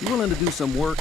You willing to do some work?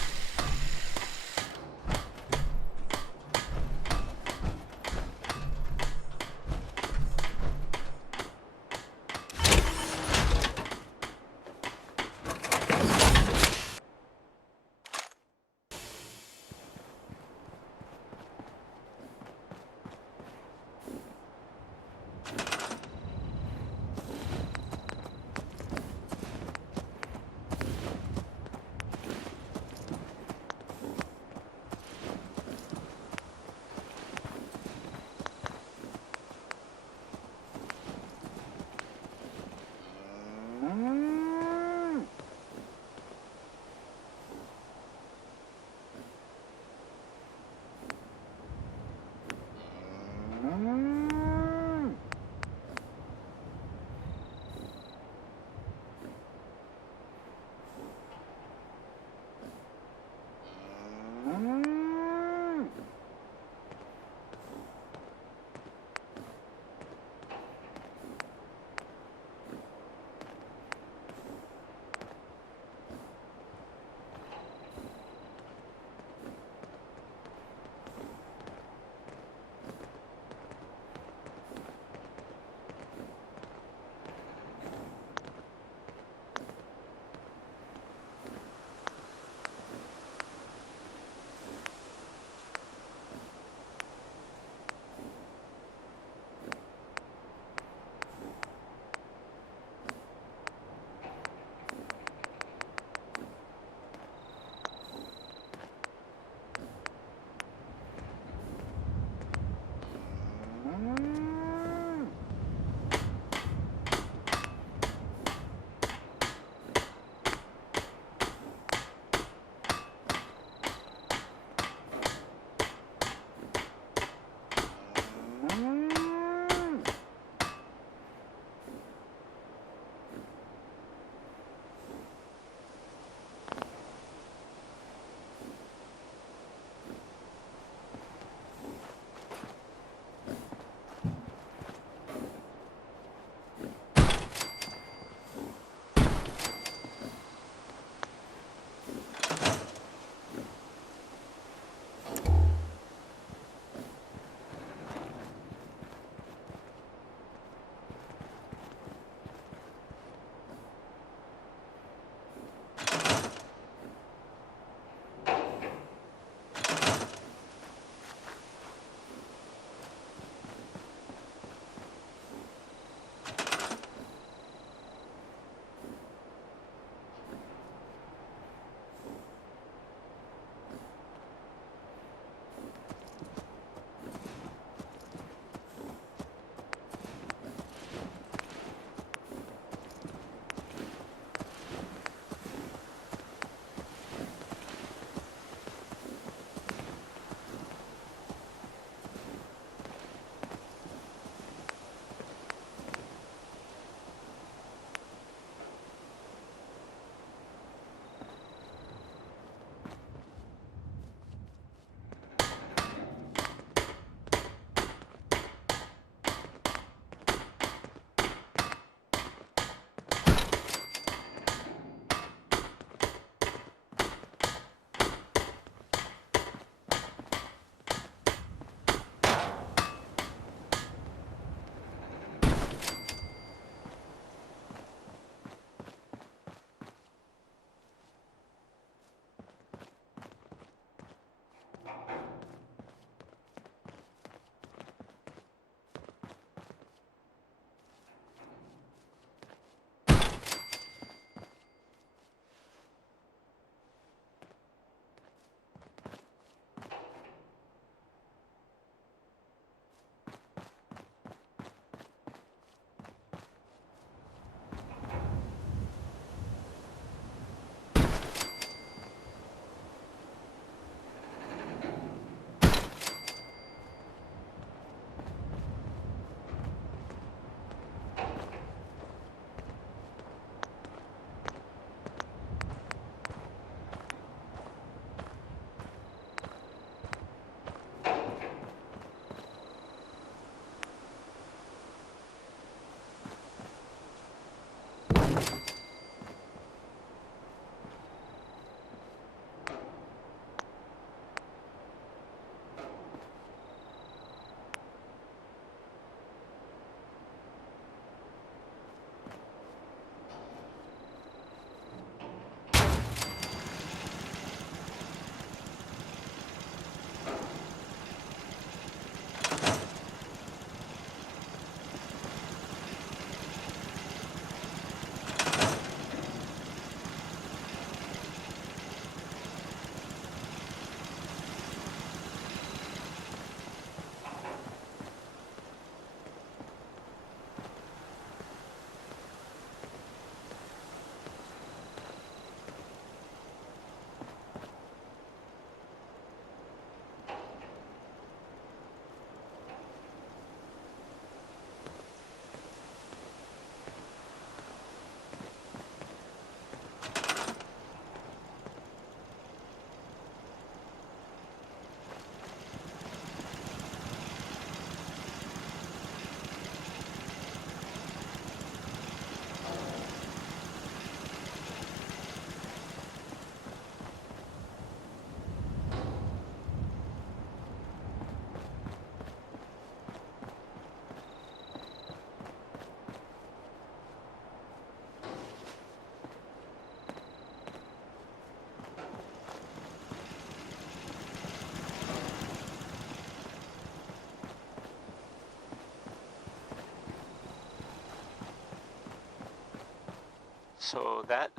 So that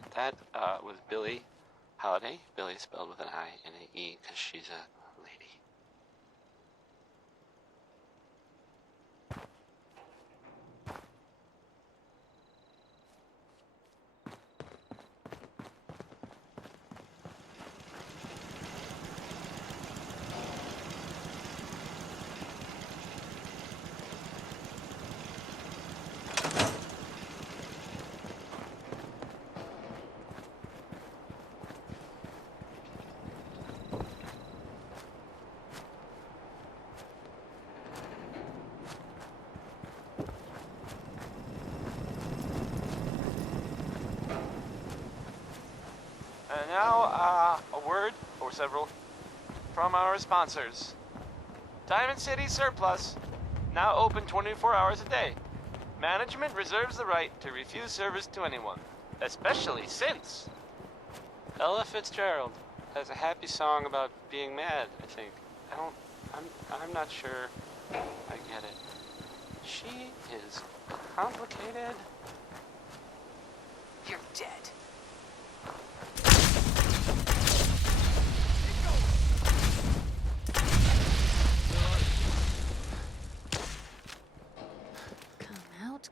was Billie Holiday. Billie spelled with an I and an E because she's a lady. And now, a word, or several, from our sponsors. Diamond City Surplus, now open 24 hours a day. Management reserves the right to refuse service to anyone, especially since Ella Fitzgerald has a happy song about being mad, I think. I'm not sure I get it. She is complicated. You're dead.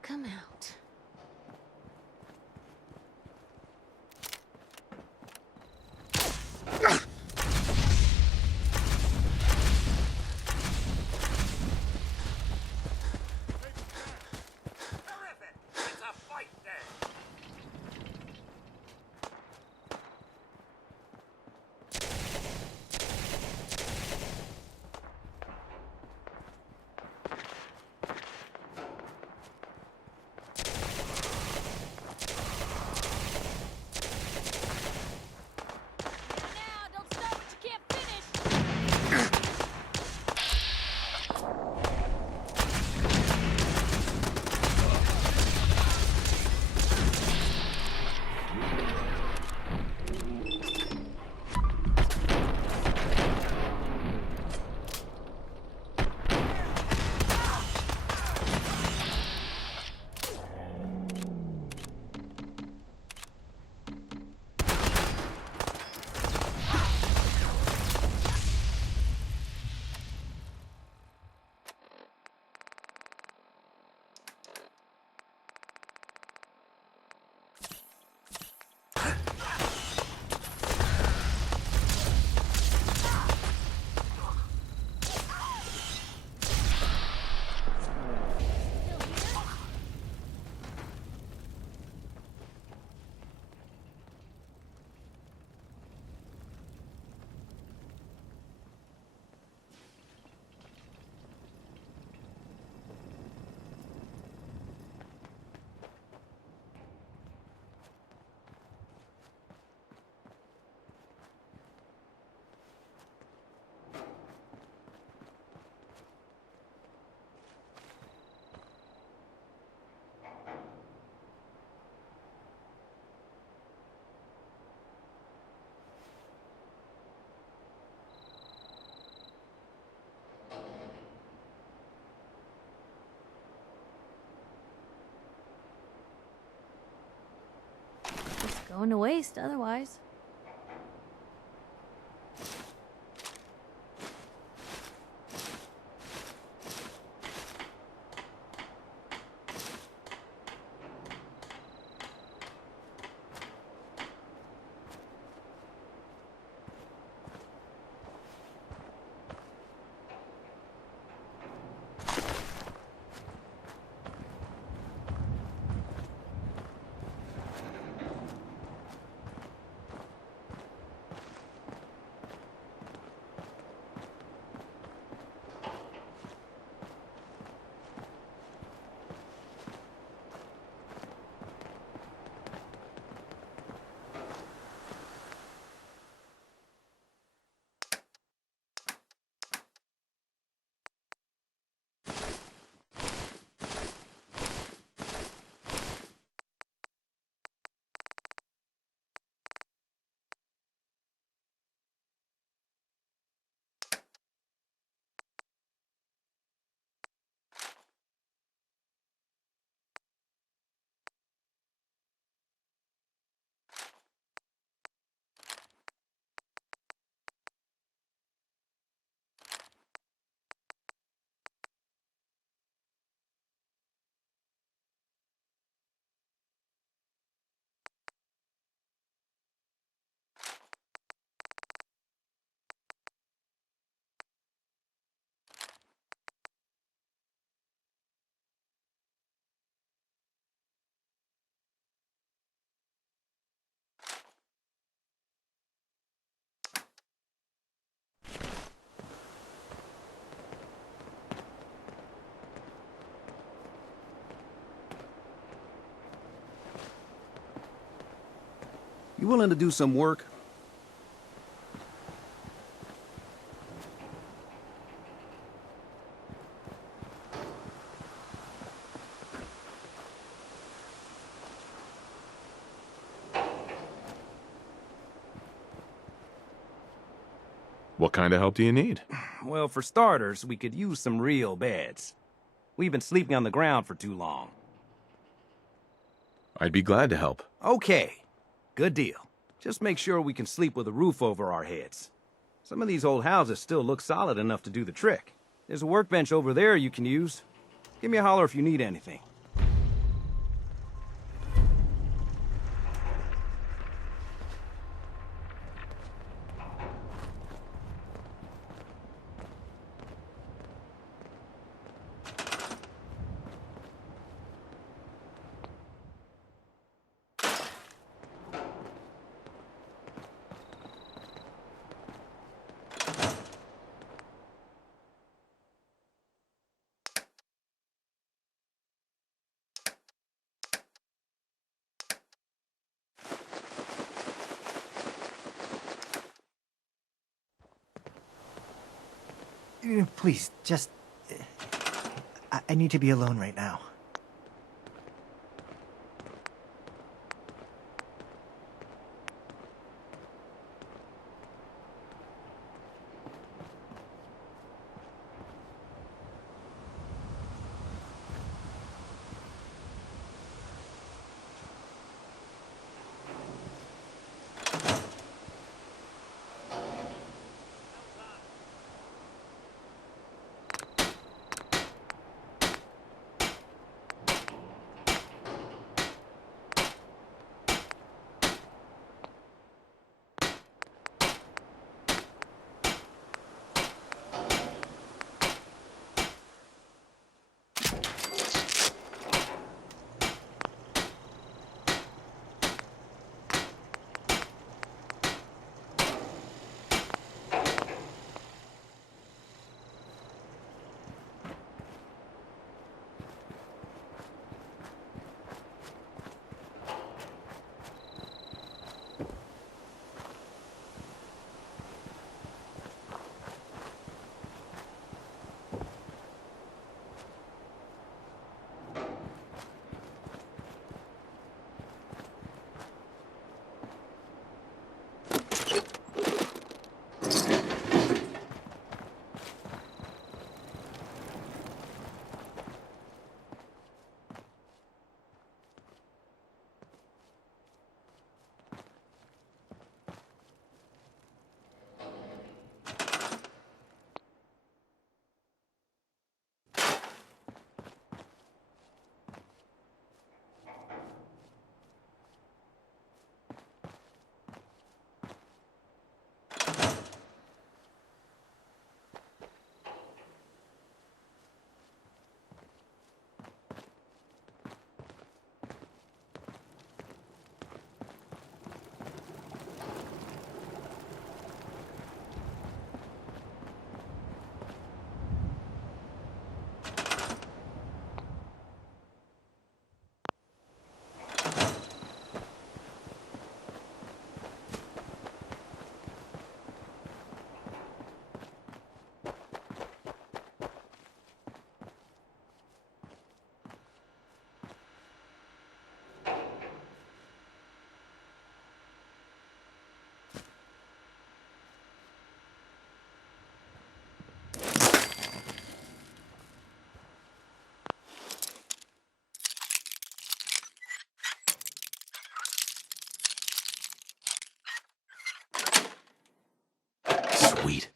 Come out. It's going to waste otherwise. You willing to do some work? What kind of help do you need? Well, for starters, we could use some real beds. We've been sleeping on the ground for too long. I'd be glad to help. Okay, good deal. Just make sure we can sleep with a roof over our heads. Some of these old houses still look solid enough to do the trick. There's a workbench over there you can use. Give me a holler if you need anything. Please, just... I need to be alone right now. Sweet.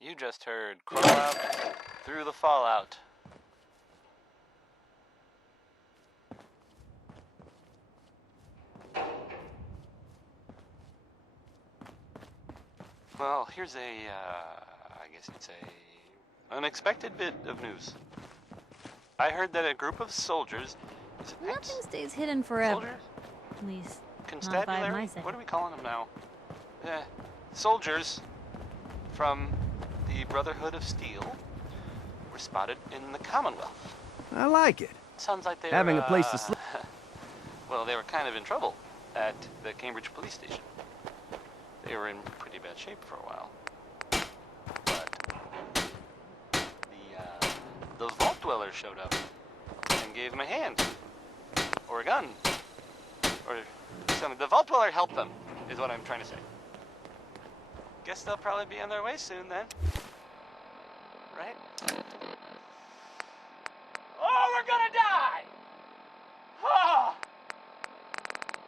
You just heard Crawl Out Through the Fallout. Well, here's I guess you'd say, unexpected bit of news. I heard that a group of soldiers... Is it Nothing X? stays hidden forever. Soldiers? At least, not by my Constabulary? side. What are we calling them now? Soldiers from the Brotherhood of Steel were spotted in the Commonwealth. I like it. Sounds like they Having were, a place to sleep. Well, they were kind of in trouble at the Cambridge police station. They were in pretty bad shape for a while. But those vault dwellers showed up and gave them a hand. Or a gun. Or something. The vault dweller helped them, is what I'm trying to say. Guess they'll probably be on their way soon then. Right? Oh, we're gonna die! Oh!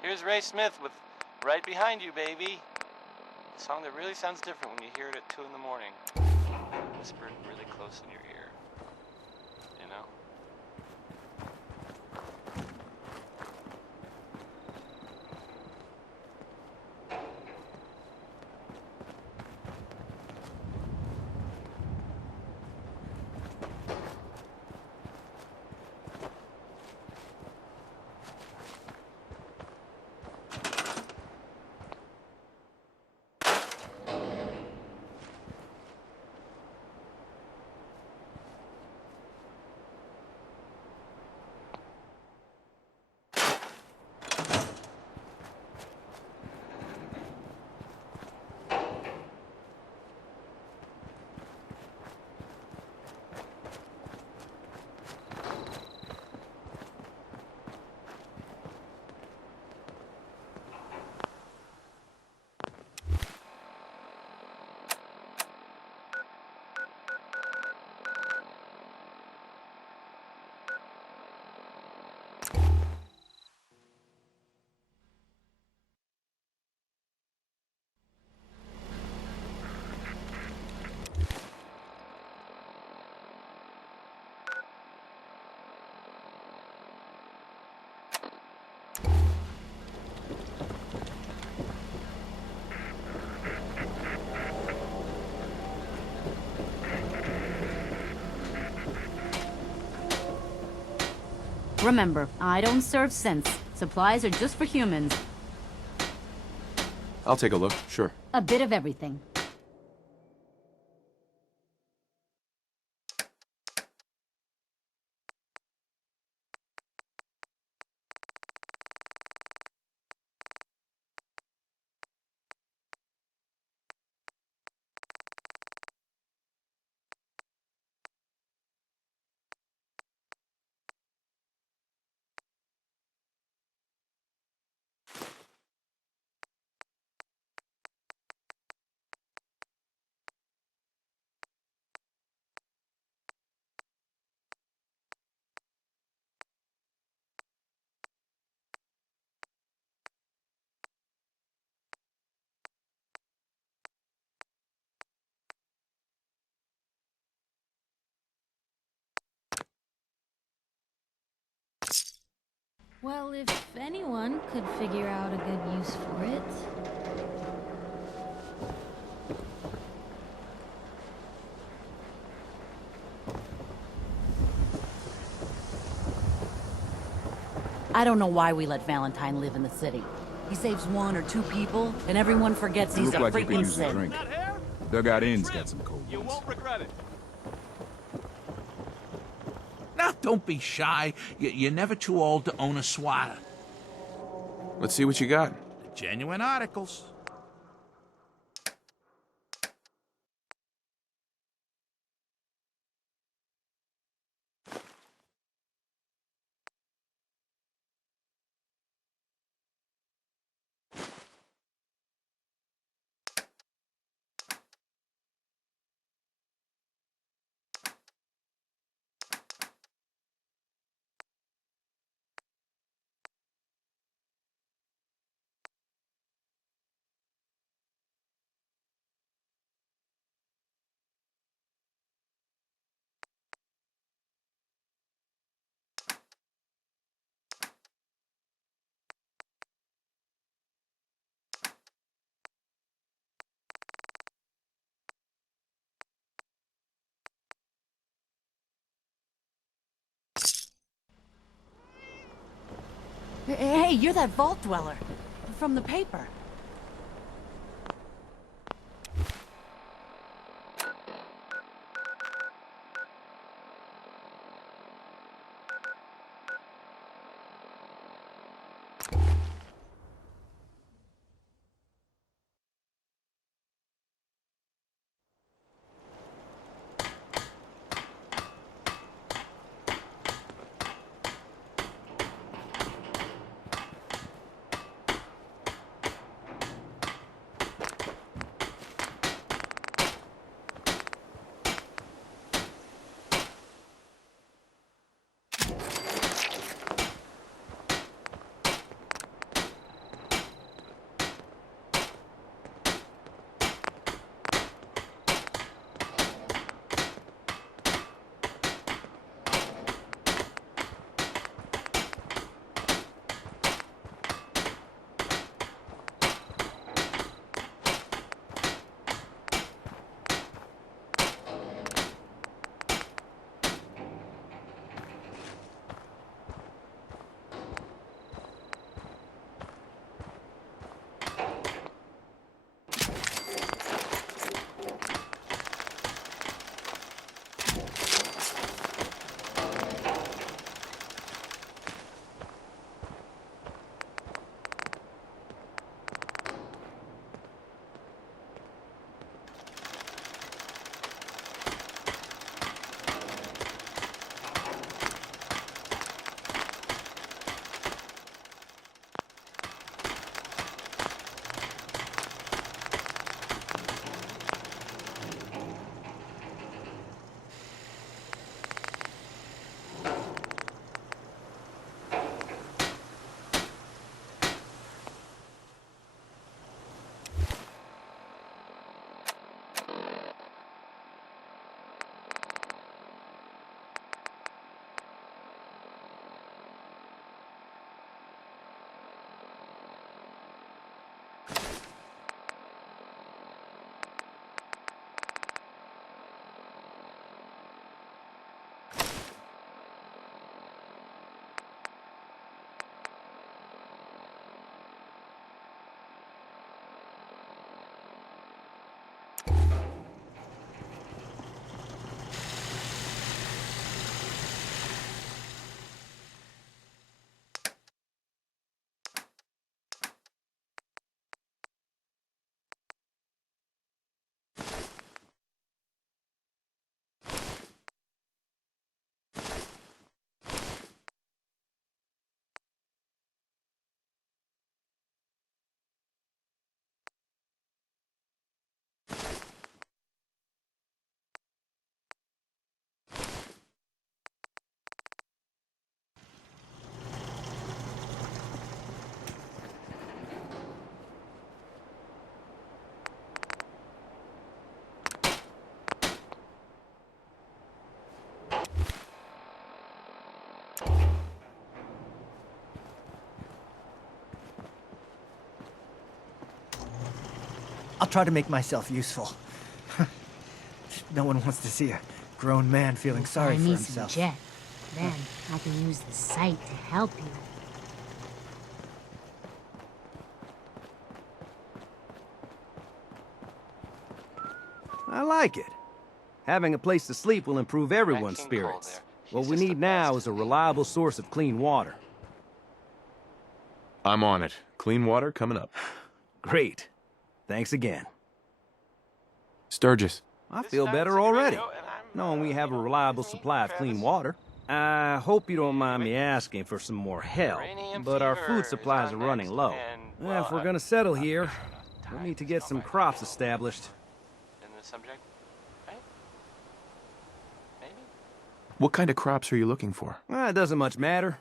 Here's Ray Smith with Right Behind You, Baby. A song that really sounds different when you hear it at 2 in the morning. Whispered really close in your ear. You know? Remember, I don't serve sense. Supplies are just for humans. I'll take a look, sure. A bit of everything. Well, if anyone could figure out a good use for it. I don't know why we let Valentine live in the city. He saves 1 or 2 people, and everyone forgets he's a Look like you could freaking use a sin. drink. Dugout Inn's got some cold You ones. won't regret it. Now, don't be shy. You're never too old to own a swatter. Let's see what you got. Genuine articles. Hey, you're that vault dweller. From the paper. I'll try to make myself useful. No one wants to see a grown man feeling sorry I for need some himself. jet. Then I can use the site to help you. I like it. Having a place to sleep will improve everyone's King Cole spirits. there. What He's we just the need now best. is a reliable source of clean water. I'm on it. Clean water coming up. Great. Thanks again. Sturgis. I This is feel Diamond better City already, Radio, and I'm, knowing we have a reliable Disney, supply of clean Travis. water. I hope you don't mind me asking for some more help, Uranium but our fever food is supplies are on running next, low. and, If well, we're I'm gonna settle not here, sure about we'll time need to is get all some my crops fault. established. In the subject, right? Maybe? What kind of crops are you looking for? It doesn't much matter.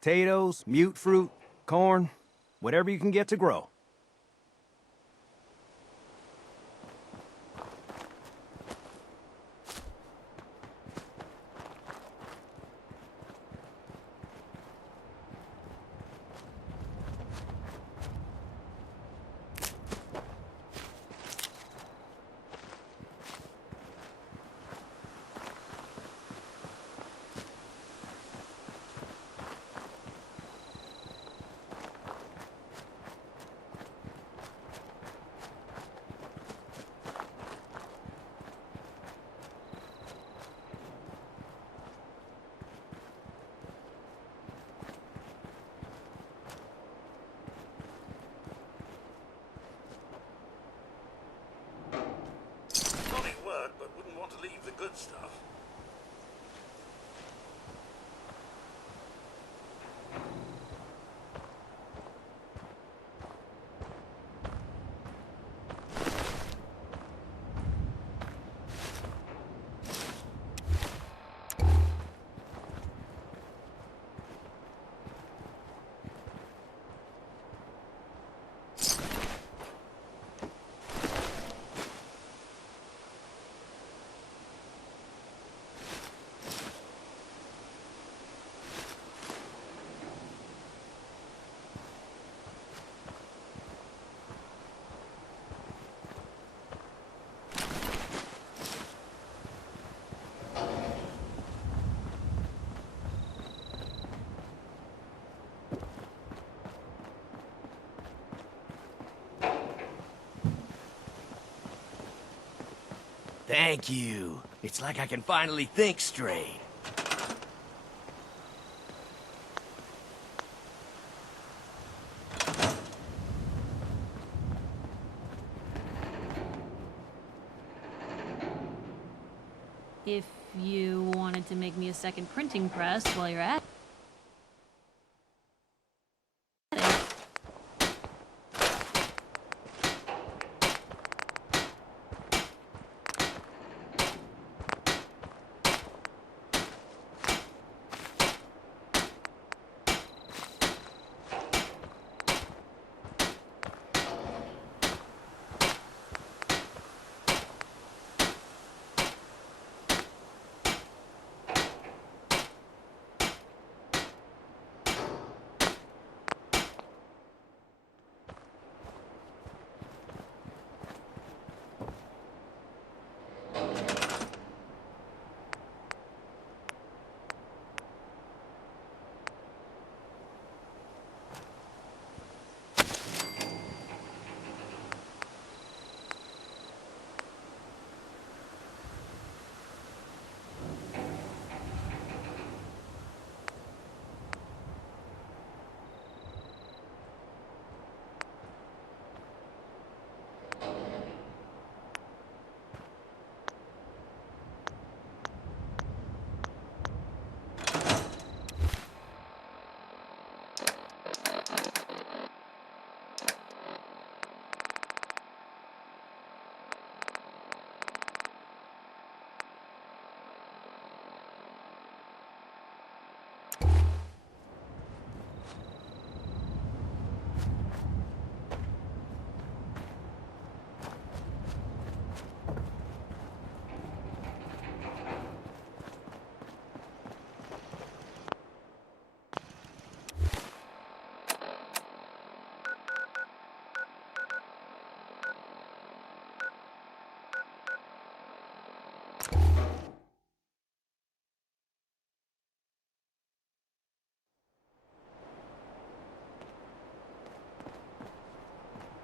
Potatoes, mute fruit, corn, whatever you can get to grow. Funny word, but wouldn't want to leave the good stuff. Thank you. It's like I can finally think straight. If you wanted to make me a second printing press while you're at it.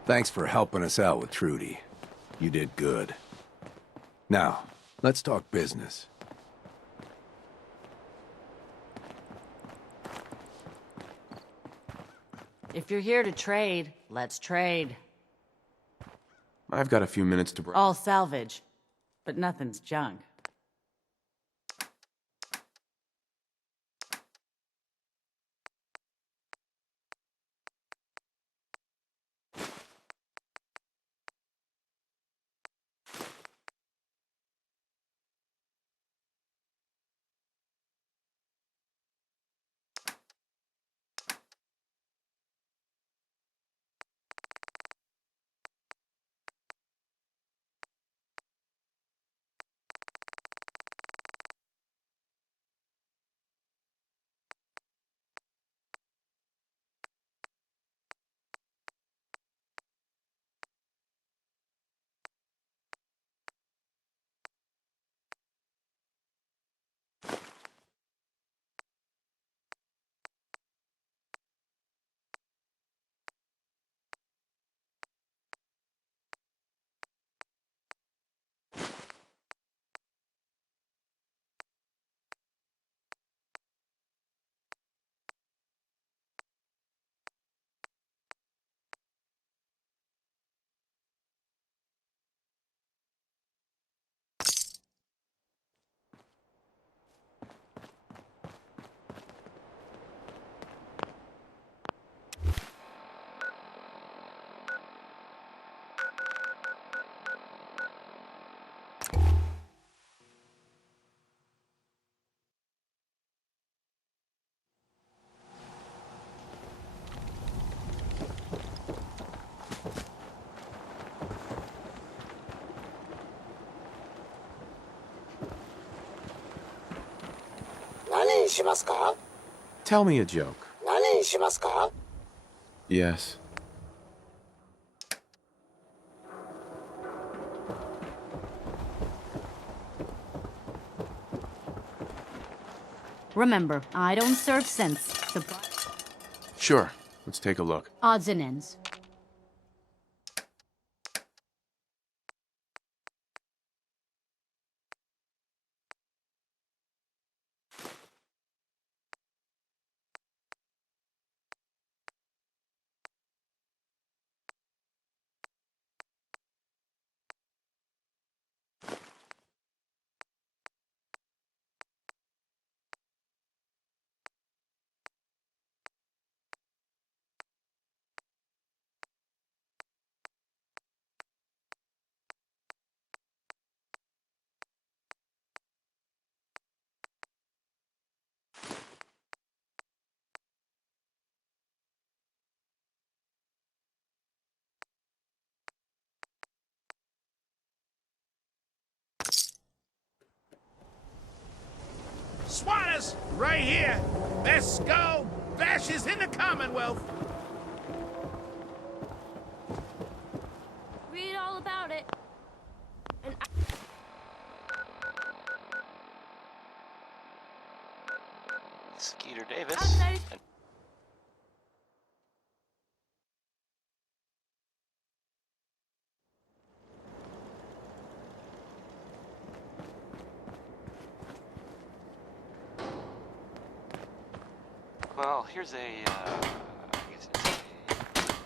Thanks for helping us out with Trudy. You did good. Now, let's talk business. If you're here to trade, let's trade. I've got a few minutes to break. All salvage, but nothing's junk. Tell me a joke. Yes. Remember, I don't serve sense. Sure. Let's take a look. Odds and ends. Swatters, right here. Best skull bashes in the Commonwealth. Read all about it. And Skeeter Davis. outside. Well, here's I guess it's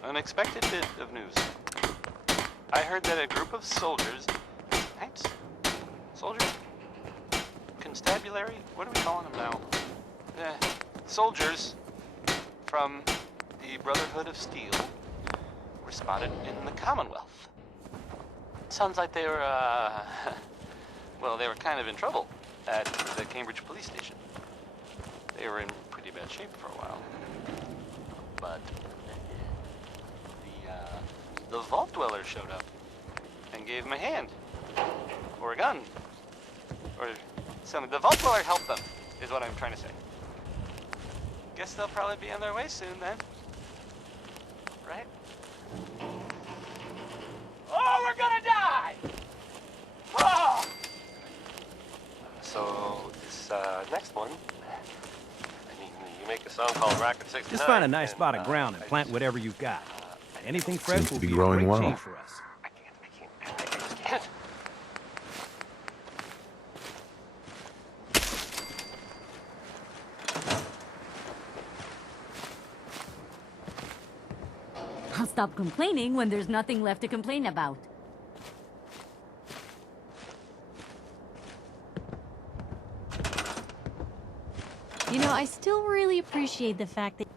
a unexpected bit of news. I heard that a group of soldiers, knights? Soldiers? Constabulary? What are we calling them now? Soldiers from the Brotherhood of Steel were spotted in the Commonwealth. Sounds like they were, well, they were kind of in trouble at the Cambridge police station. They were in pretty bad shape for a while. But the Vault Dweller showed up and gave them a hand. Or a gun. Or something. The Vault Dweller helped them, is what I'm trying to say. Guess they'll probably be on their way soon then. Right? Oh, we're gonna die! Oh! So, this next one, I mean, you make a song called Racket 69. Just find a nice spot of ground and plant whatever you've got. Anything fresh Seems to will be be a growing great well. change for us. I can't. I'll stop complaining when there's nothing left to complain about. You know, I still really appreciate the fact that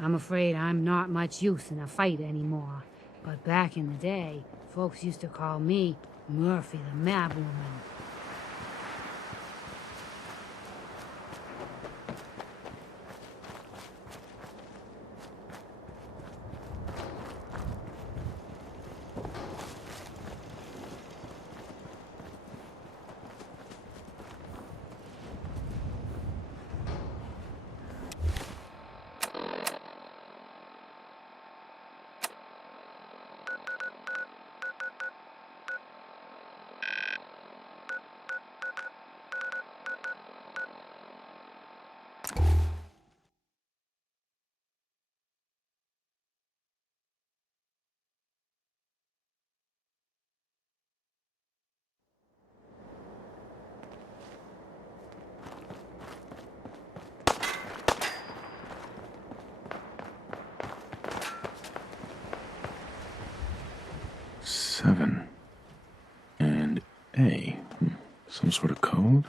I'm afraid I'm not much use in a fight anymore. But back in the day, folks used to call me Murphy the Mad Woman. Seven. And A. Some sort of code?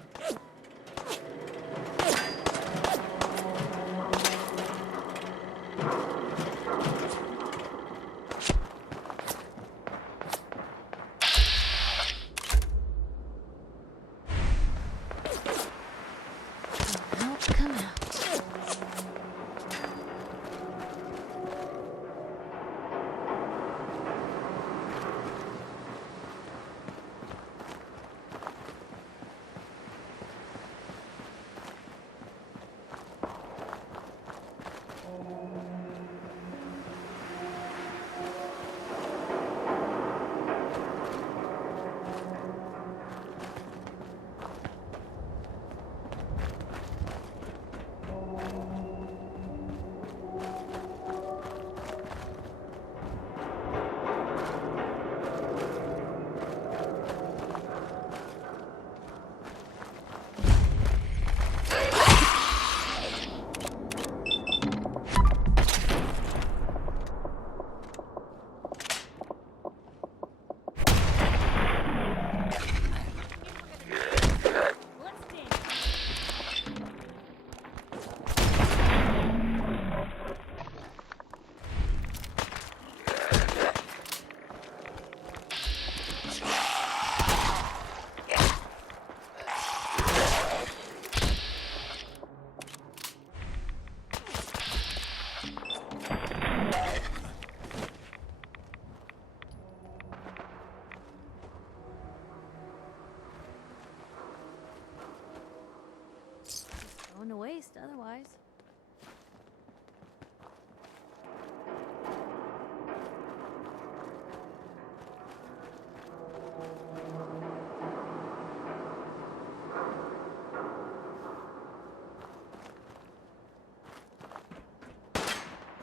come out. Going to waste otherwise.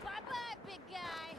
Bye-bye, big guy!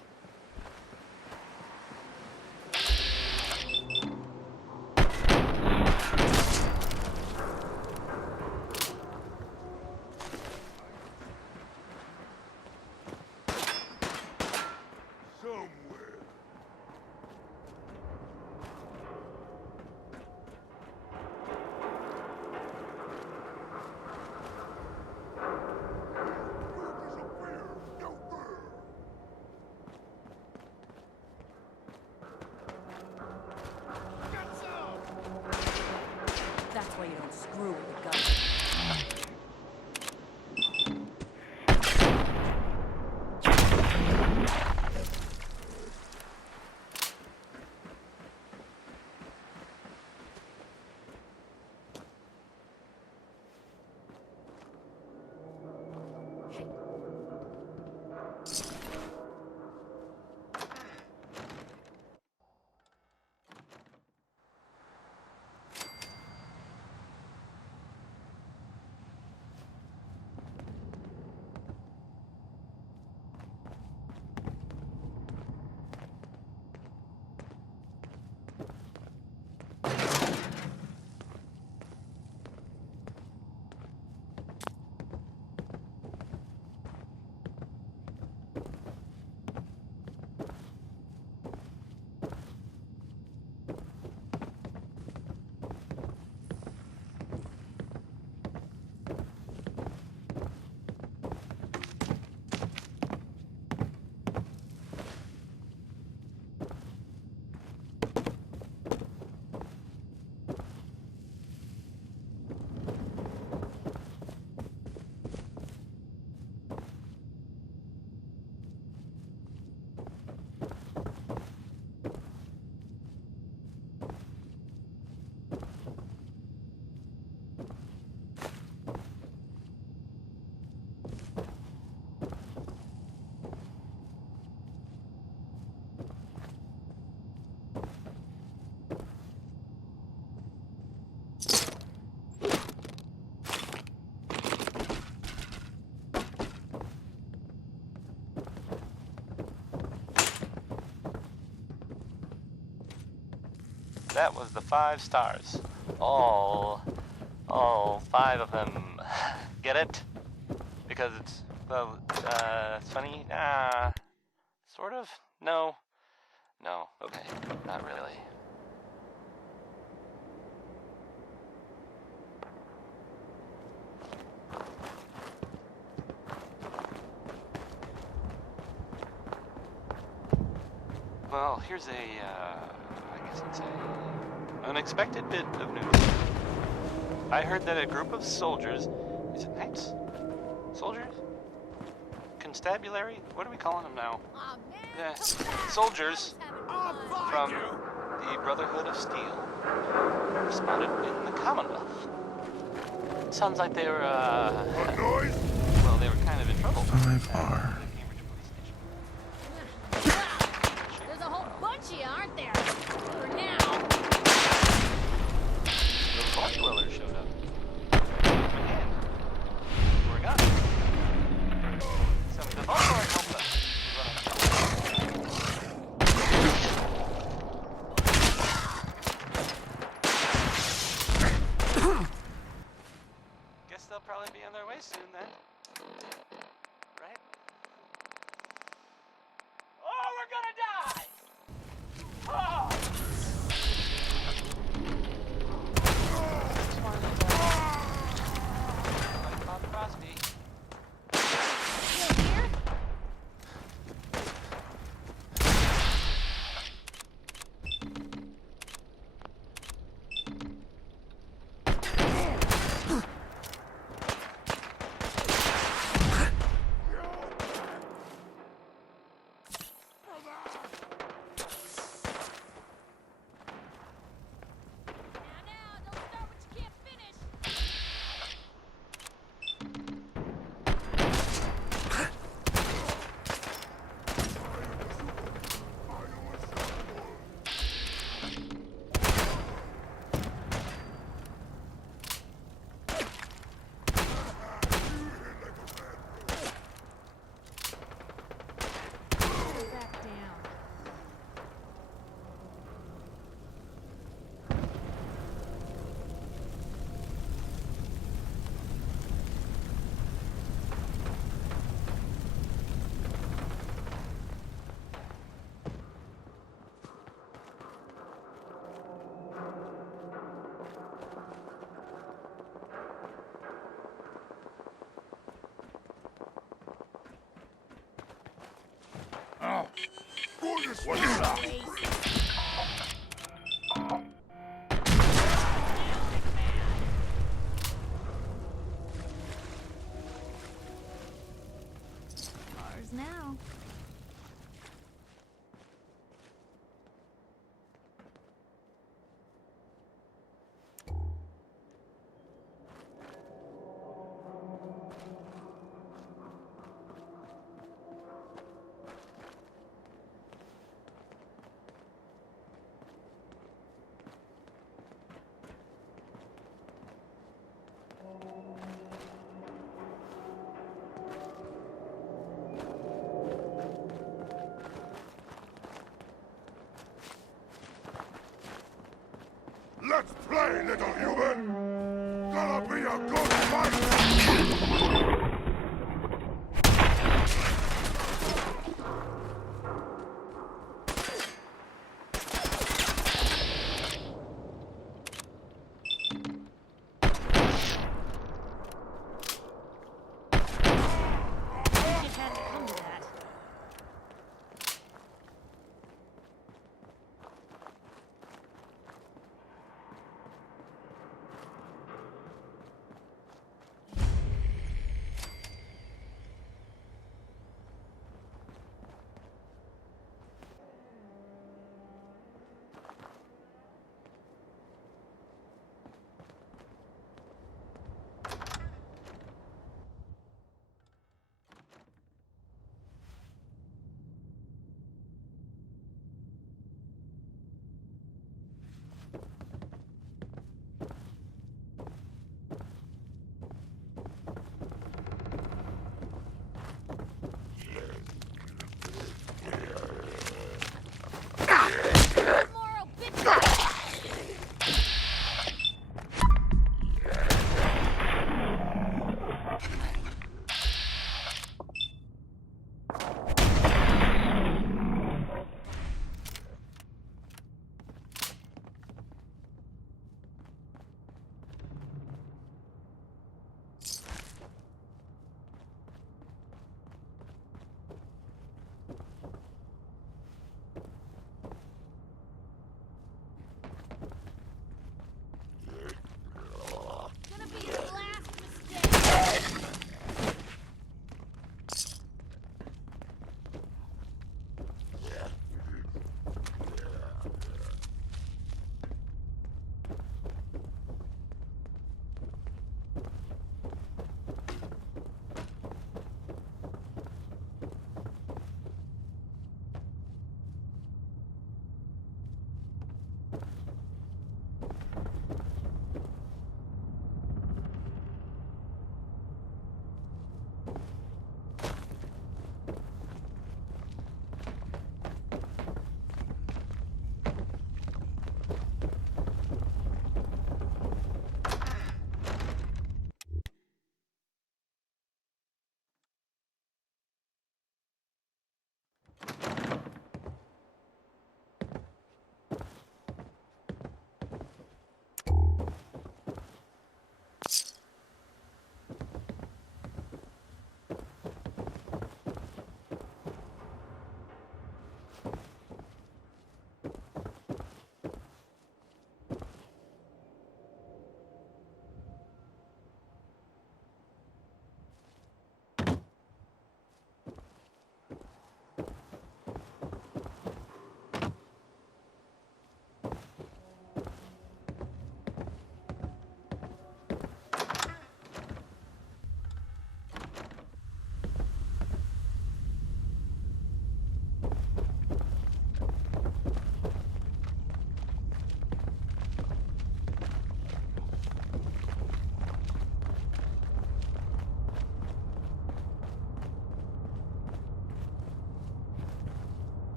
That was the 5 stars. All 5 of them. Get it? Because it's, well, it's funny? Sort of? No. No, okay, not really. Well, here's I guess it's a unexpected bit of news. I heard that a group of soldiers, is it knights? Soldiers? Constabulary? What are we calling them now? Soldiers from the Brotherhood of Steel spotted in the Commonwealth. Sounds like they were, well, they were kind of in trouble. 5R. There's a whole bunch of you, aren't there? For now. The Vault Dwellers showed up. Again. We're gone. So the Vault Dwellers helped us. Guess they'll probably be on their way soon then. Right? Oh, we're gonna die! Oh! This one is, like Bob Crosby. You here? Now, don't start what you can't finish. Back down. Ours now. Let's play, little human! Gonna be a good fight! It had to come to that.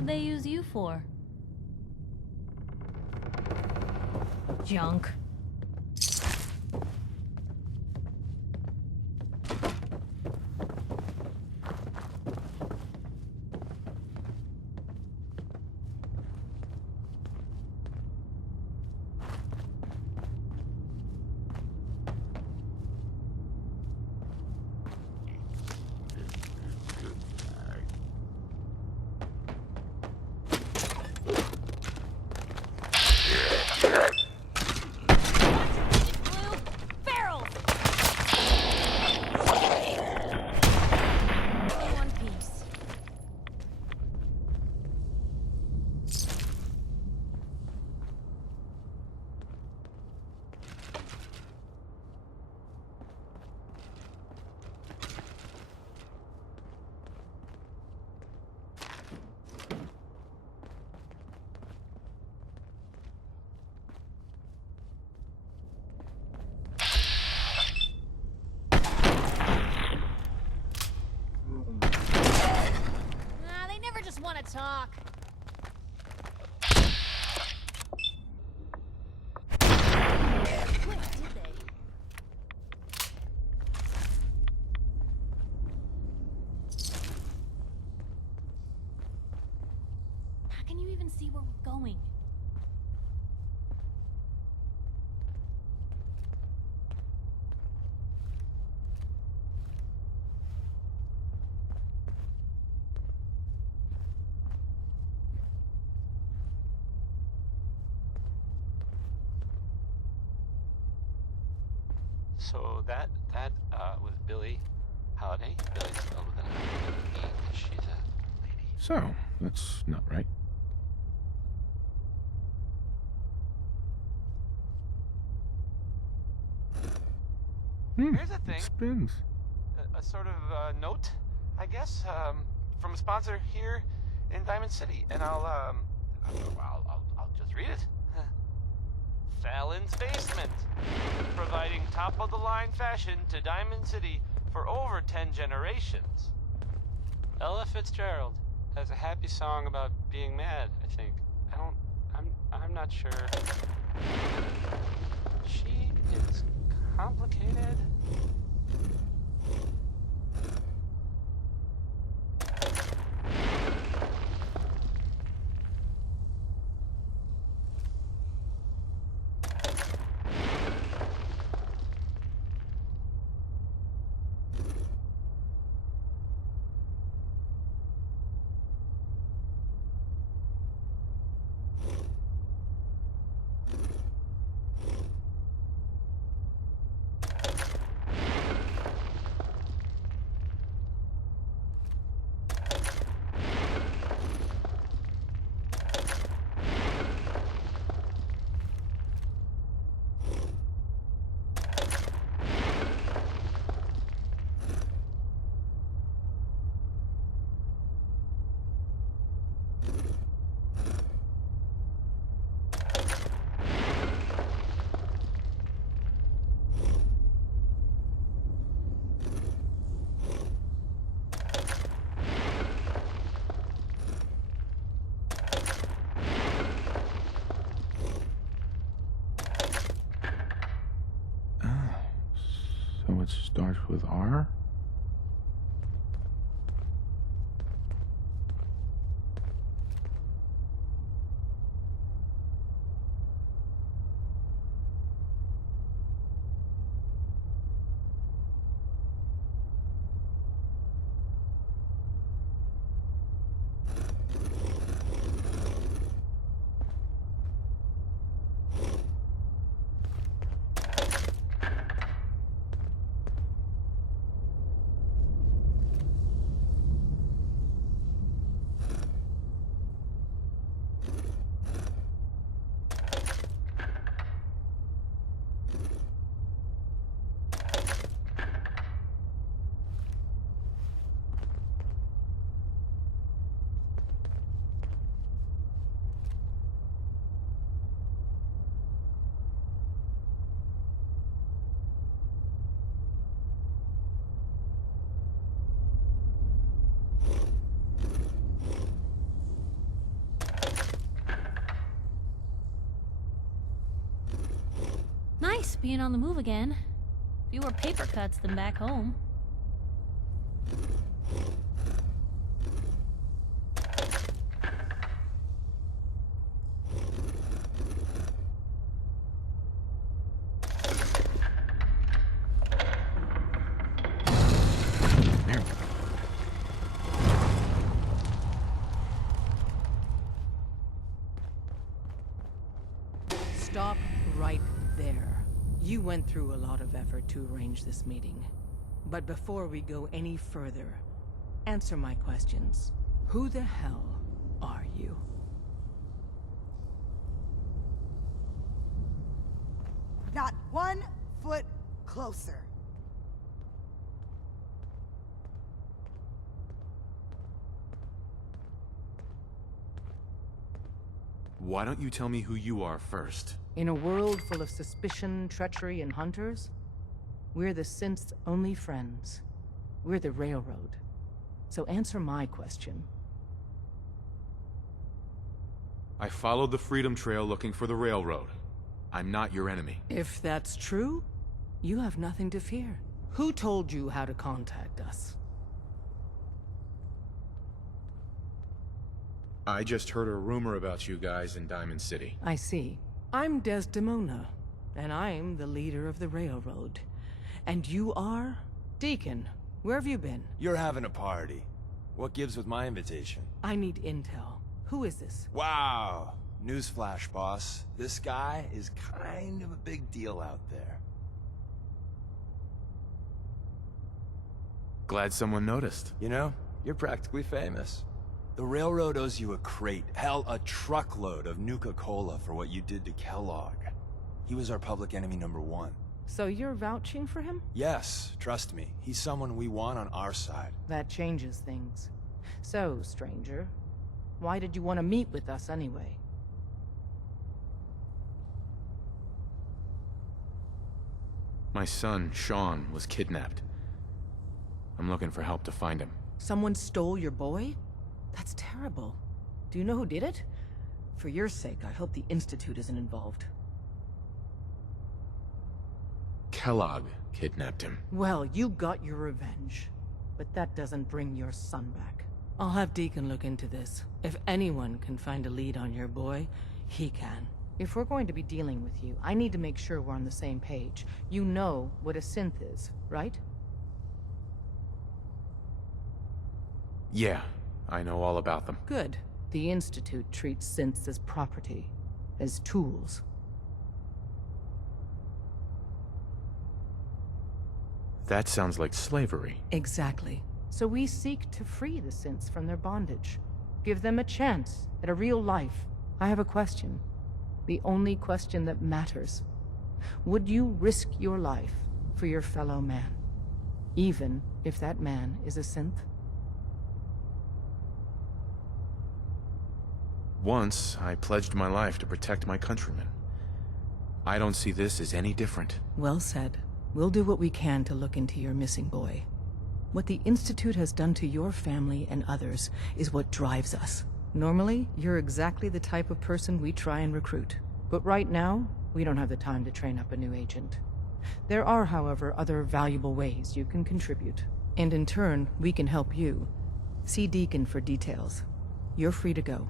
What'd they use you for? Junk. Want to talk? Quick, did they? How can you even see where we're going? So that was Billie Holiday. Billie's spelled with an I. She's a lady. So, that's not right. Here's a thing. Spins. A sort of note, I guess, from a sponsor here in Diamond City, and I'll just read it. Fallon's Basement, providing top-of-the-line fashion to Diamond City for over 10 generations. Ella Fitzgerald has a happy song about being mad, I think. I'm not sure. She is complicated. So it starts with R? Nice being on the move again. Fewer paper cuts than back home. Stop right there. You went through a lot of effort to arrange this meeting. But before we go any further, answer my questions. Who the hell are you? Not 1 foot closer. Why don't you tell me who you are first? In a world full of suspicion, treachery, and hunters, we're the synth's only friends. We're the Railroad. So answer my question. I followed the Freedom Trail looking for the Railroad. I'm not your enemy. If that's true, you have nothing to fear. Who told you how to contact us? I just heard a rumor about you guys in Diamond City. I see. I'm Desdemona, and I'm the leader of the Railroad. And you are? Deacon, where have you been? You're having a party. What gives with my invitation? I need intel. Who is this? Wow. Newsflash, boss. This guy is kind of a big deal out there. Glad someone noticed. You know, you're practically famous. The Railroad owes you a crate, hell, a truckload of Nuka-Cola for what you did to Kellogg. He was our public enemy #1. So you're vouching for him? Yes, trust me. He's someone we want on our side. That changes things. So, stranger, why did you want to meet with us anyway? My son, Sean, was kidnapped. I'm looking for help to find him. Someone stole your boy? That's terrible. Do you know who did it? For your sake, I hope the Institute isn't involved. Kellogg kidnapped him. Well, you got your revenge. But that doesn't bring your son back. I'll have Deacon look into this. If anyone can find a lead on your boy, he can. If we're going to be dealing with you, I need to make sure we're on the same page. You know what a synth is, right? Yeah, I know all about them. Good. The Institute treats synths as property, as tools. That sounds like slavery. Exactly. So we seek to free the synths from their bondage. Give them a chance at a real life. I have a question. The only question that matters. Would you risk your life for your fellow man? Even if that man is a synth? Once, I pledged my life to protect my countrymen. I don't see this as any different. Well said. We'll do what we can to look into your missing boy. What the Institute has done to your family and others is what drives us. Normally, you're exactly the type of person we try and recruit. But right now, we don't have the time to train up a new agent. There are, however, other valuable ways you can contribute. And in turn, we can help you. See Deacon for details. You're free to go.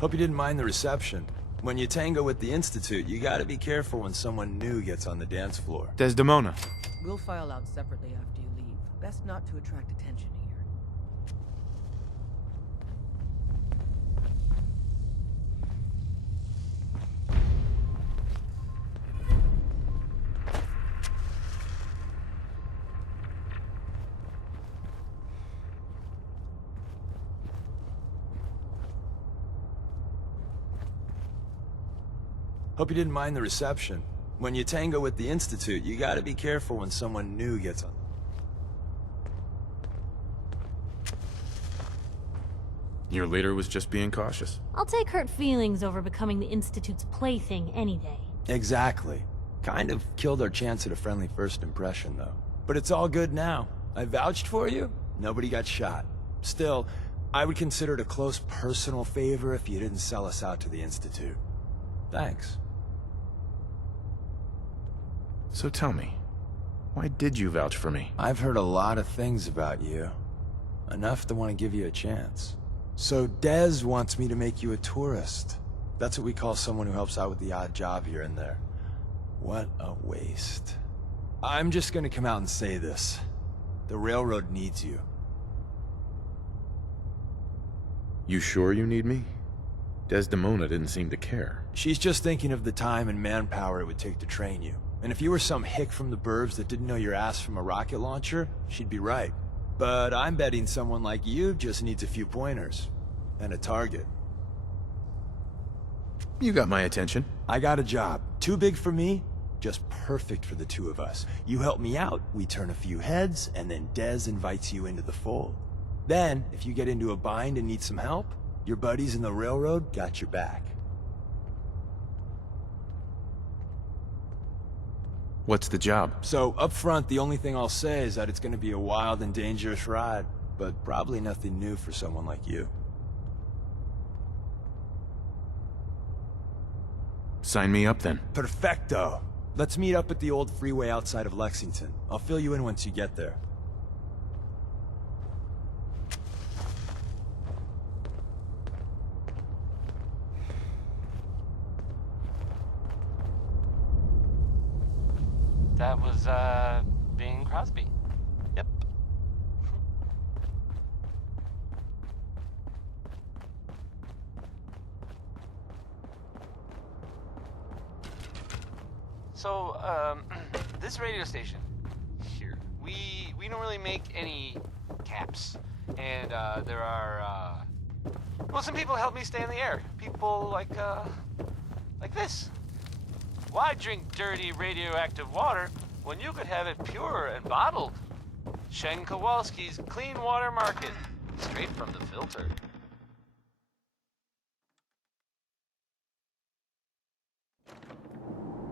Hope you didn't mind the reception. When you tango with the Institute, you gotta be careful when someone new gets on the dance floor. Desdemona. We'll file out separately after you leave. Best not to attract attention here. Hope you didn't mind the reception. When you tango with the Institute, you gotta be careful when someone new gets on. Your leader was just being cautious. I'll take hurt feelings over becoming the Institute's plaything any day. Exactly. Kind of killed our chance at a friendly first impression, though. But it's all good now. I vouched for you, nobody got shot. Still, I would consider it a close personal favor if you didn't sell us out to the Institute. Thanks. So tell me, why did you vouch for me? I've heard a lot of things about you. Enough to want to give you a chance. So Dez wants me to make you a tourist. That's what we call someone who helps out with the odd job here and there. What a waste. I'm just gonna come out and say this. The railroad needs you. You sure you need me? Desdemona didn't seem to care. She's just thinking of the time and manpower it would take to train you. And if you were some hick from the burbs that didn't know your ass from a rocket launcher, she'd be right. But I'm betting someone like you just needs a few pointers. And a target. You got my attention. I got a job. Too big for me, just perfect for the two of us. You help me out, we turn a few heads, and then Dez invites you into the fold. Then, if you get into a bind and need some help, your buddies in the railroad got your back. What's the job? So, up front, the only thing I'll say is that it's gonna be a wild and dangerous ride, but probably nothing new for someone like you. Sign me up then. Perfecto. Let's meet up at the old freeway outside of Lexington. I'll fill you in once you get there. That was, Bing Crosby. Yep. So, this radio station here, we don't really make any caps. And, there are, well, some people help me stay in the air. People like this. Why drink dirty radioactive water when you could have it pure and bottled? Shen Kowalski's Clean Water Market, straight from the filter.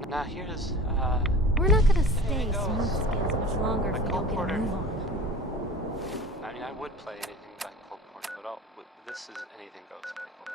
Now here's, We're not gonna anything stay goes. smooth skins much longer if we Cole don't get a Porter. move on. I mean, I would play anything by Cole Porter, but this is anything goes by Cole Porter.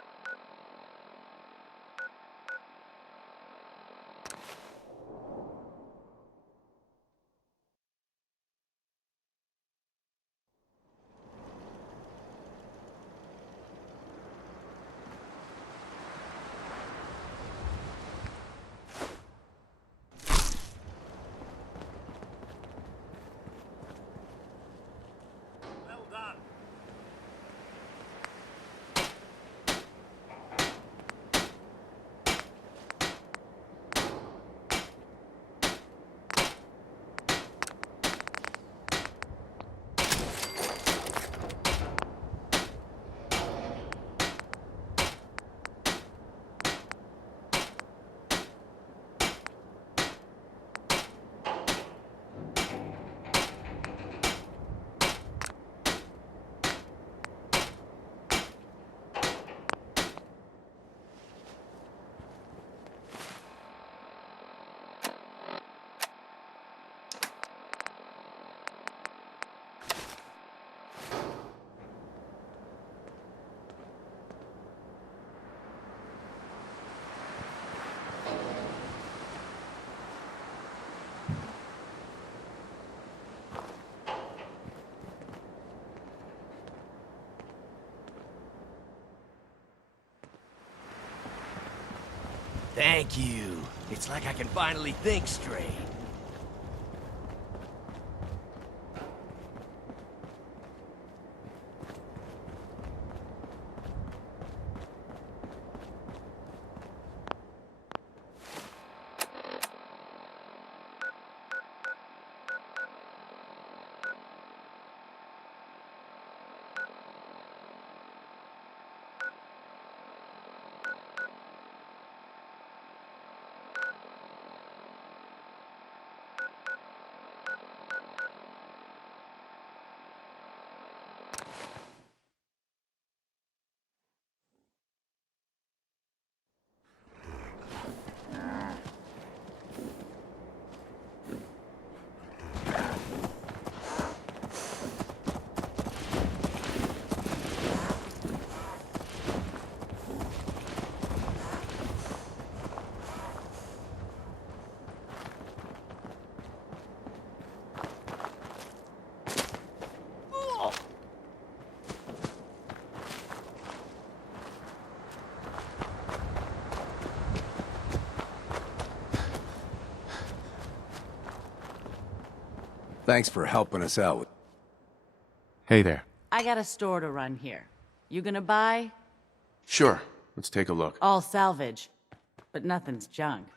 Thank you. It's like I can finally think straight. Thanks for helping us out with... Hey there. I got a store to run here. You gonna buy? Sure. Let's take a look. All salvage. But nothing's junk.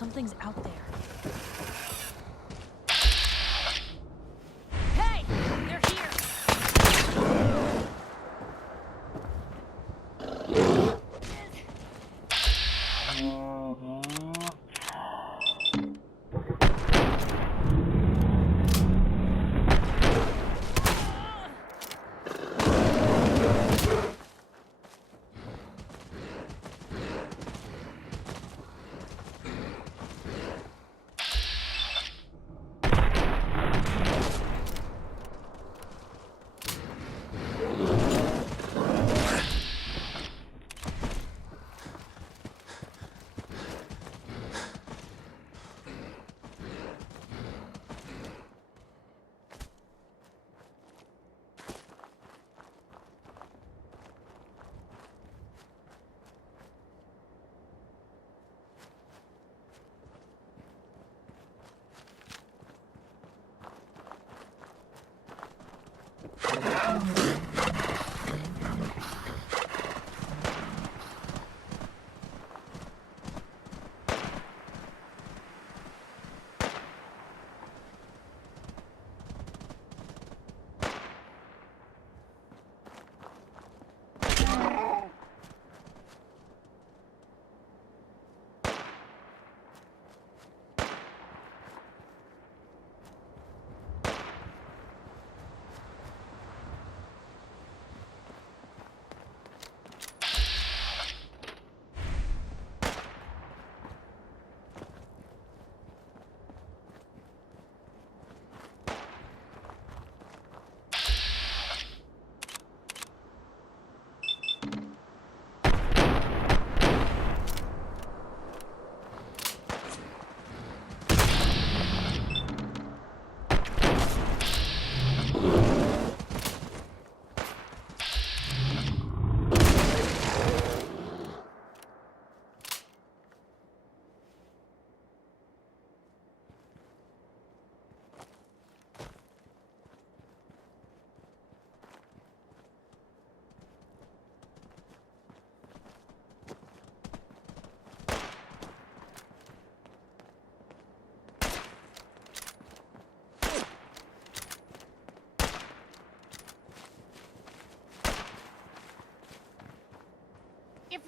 Something's out there. Hey! They're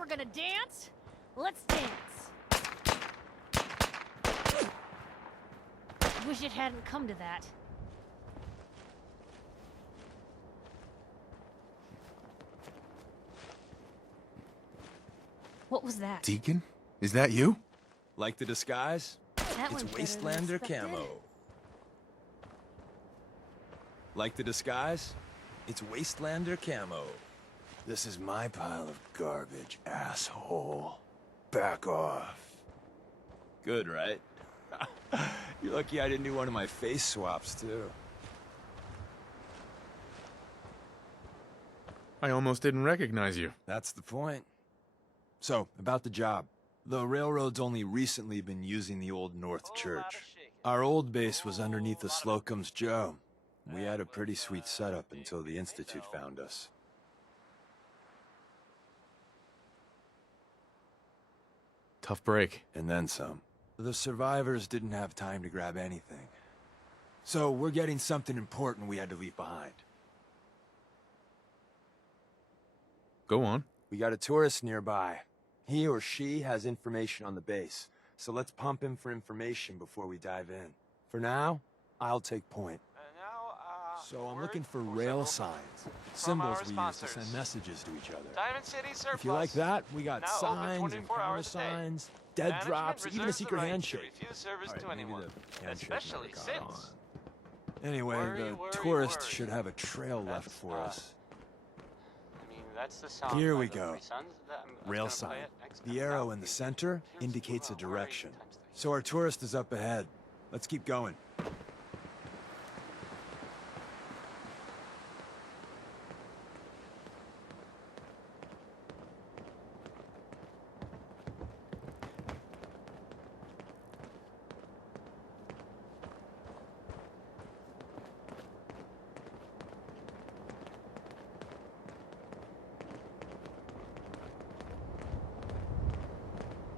we're gonna dance, let's dance. Wish it hadn't come to that. What was that? Deacon? Is that you? Like the disguise? That It's one's better than Wastelander expected. camo. Like the disguise? It's Wastelander camo. This is my pile of garbage, asshole. Back off. Good, right? You're lucky I didn't do one of my face swaps, too. I almost didn't recognize you. That's the point. So, about the job. The railroad's only recently been using the Old North Church. Our old base was underneath the Slocum's Joe. We had a pretty sweet setup until the Institute found us. Tough break. And then some. The survivors didn't have time to grab anything. So, we're getting something important we had to leave behind. Go on. We got a tourist nearby. He or she has information on the base, so let's pump him for information before we dive in. For now, I'll take point. So I'm looking for rail signs, symbols we use to send messages to each other. Diamond City Surplus. If you like that, we got Now open signs and 24 counter hours a day. signs, dead Management drops, even a reserves the secret right to handshake. refuse service All right, to maybe anyone, the handshake especially never caught since. on. Anyway, Worry, the worry, tourists worry. should have a trail left That's, for us. I mean, that's the song. Here by we the go. Three Sons. I was Rail gonna sign. play it next The time. arrow Now, in the center here's indicates a worry direction. times three. So our tourist is up ahead. Let's keep going.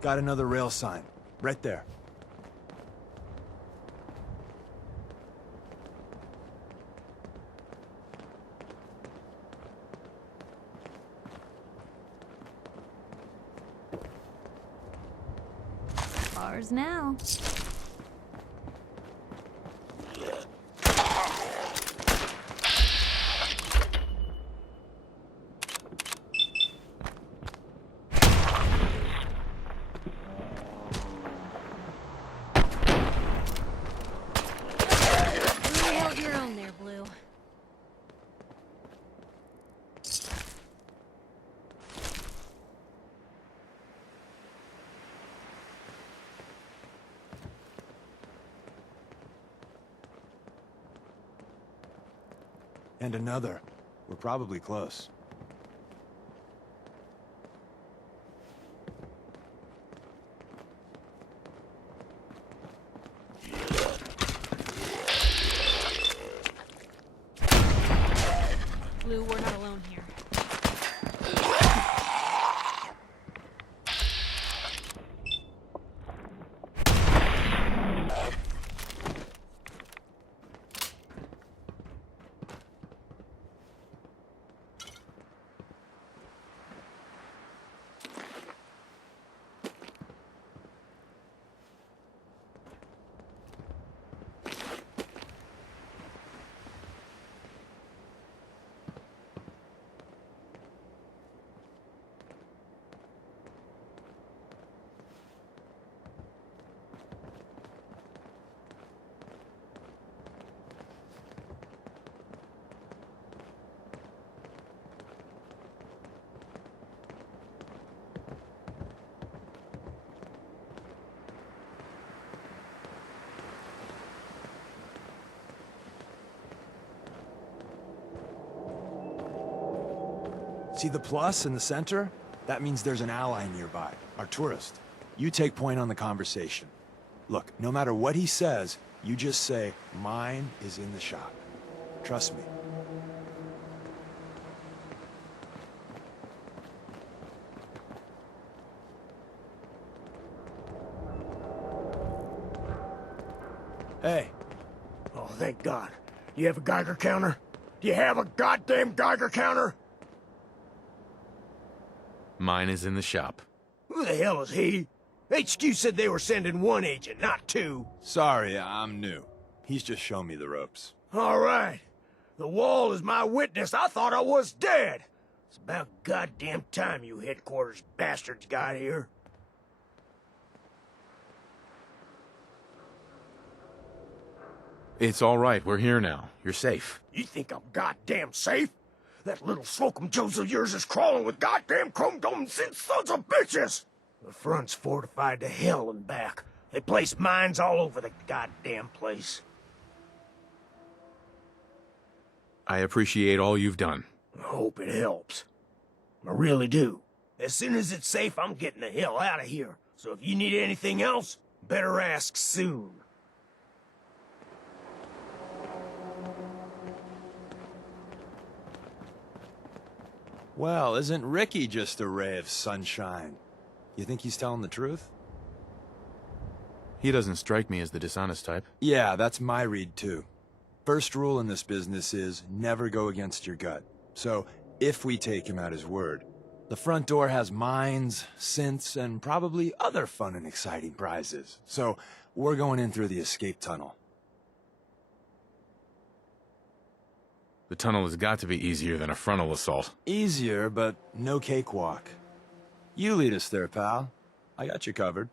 Got another rail sign. Right there. Ours now. You held your own there, Blue. And another. We're probably close. Blue, we're not alone here. See the plus in the center? That means there's an ally nearby, our tourist. You take point on the conversation. Look, no matter what he says, you just say, mine is in the shop. Trust me. Hey. Oh, thank God. Do you have a Geiger counter? Do you have a goddamn Geiger counter? Mine is in the shop. Who the hell is he? HQ said they were sending one agent, not two. Sorry, I'm new. He's just showing me the ropes. All right. The wall is my witness. I thought I was dead. It's about goddamn time you headquarters bastards got here. It's all right. We're here now. You're safe. You think I'm goddamn safe? That little Slocum Joes of yours is crawling with goddamn chrome-domed sons of bitches! The front's fortified to hell and back. They place mines all over the goddamn place. I appreciate all you've done. I hope it helps. I really do. As soon as it's safe, I'm getting the hell out of here. So if you need anything else, better ask soon. Well, isn't Ricky just a ray of sunshine? You think he's telling the truth? He doesn't strike me as the dishonest type. Yeah, that's my read too. First rule in this business is never go against your gut. So, if we take him at his word, the front door has mines, synths, and probably other fun and exciting prizes. So, we're going in through the escape tunnel. The tunnel has got to be easier than a frontal assault. Easier, but no cakewalk. You lead us there, pal. I got you covered.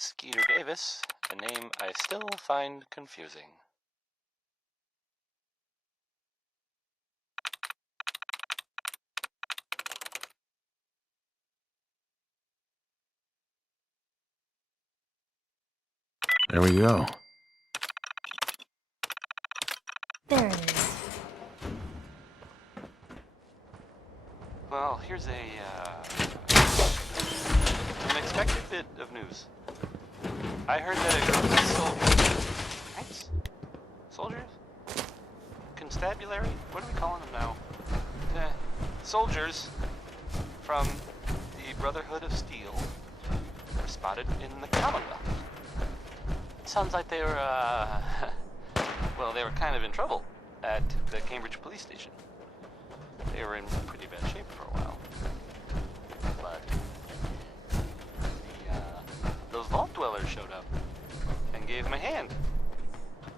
Skeeter Davis, a name I still find confusing. There we go. There it is. Well, here's an unexpected bit of news. I heard that a group of soldiers, knights? Soldiers? Constabulary? What are we calling them now? Soldiers from the Brotherhood of Steel were spotted in the Commonwealth. Sounds like they were, well, they were kind of in trouble at the Cambridge police station. They were in pretty bad shape for a while. But those vault dwellers showed up and gave them a hand.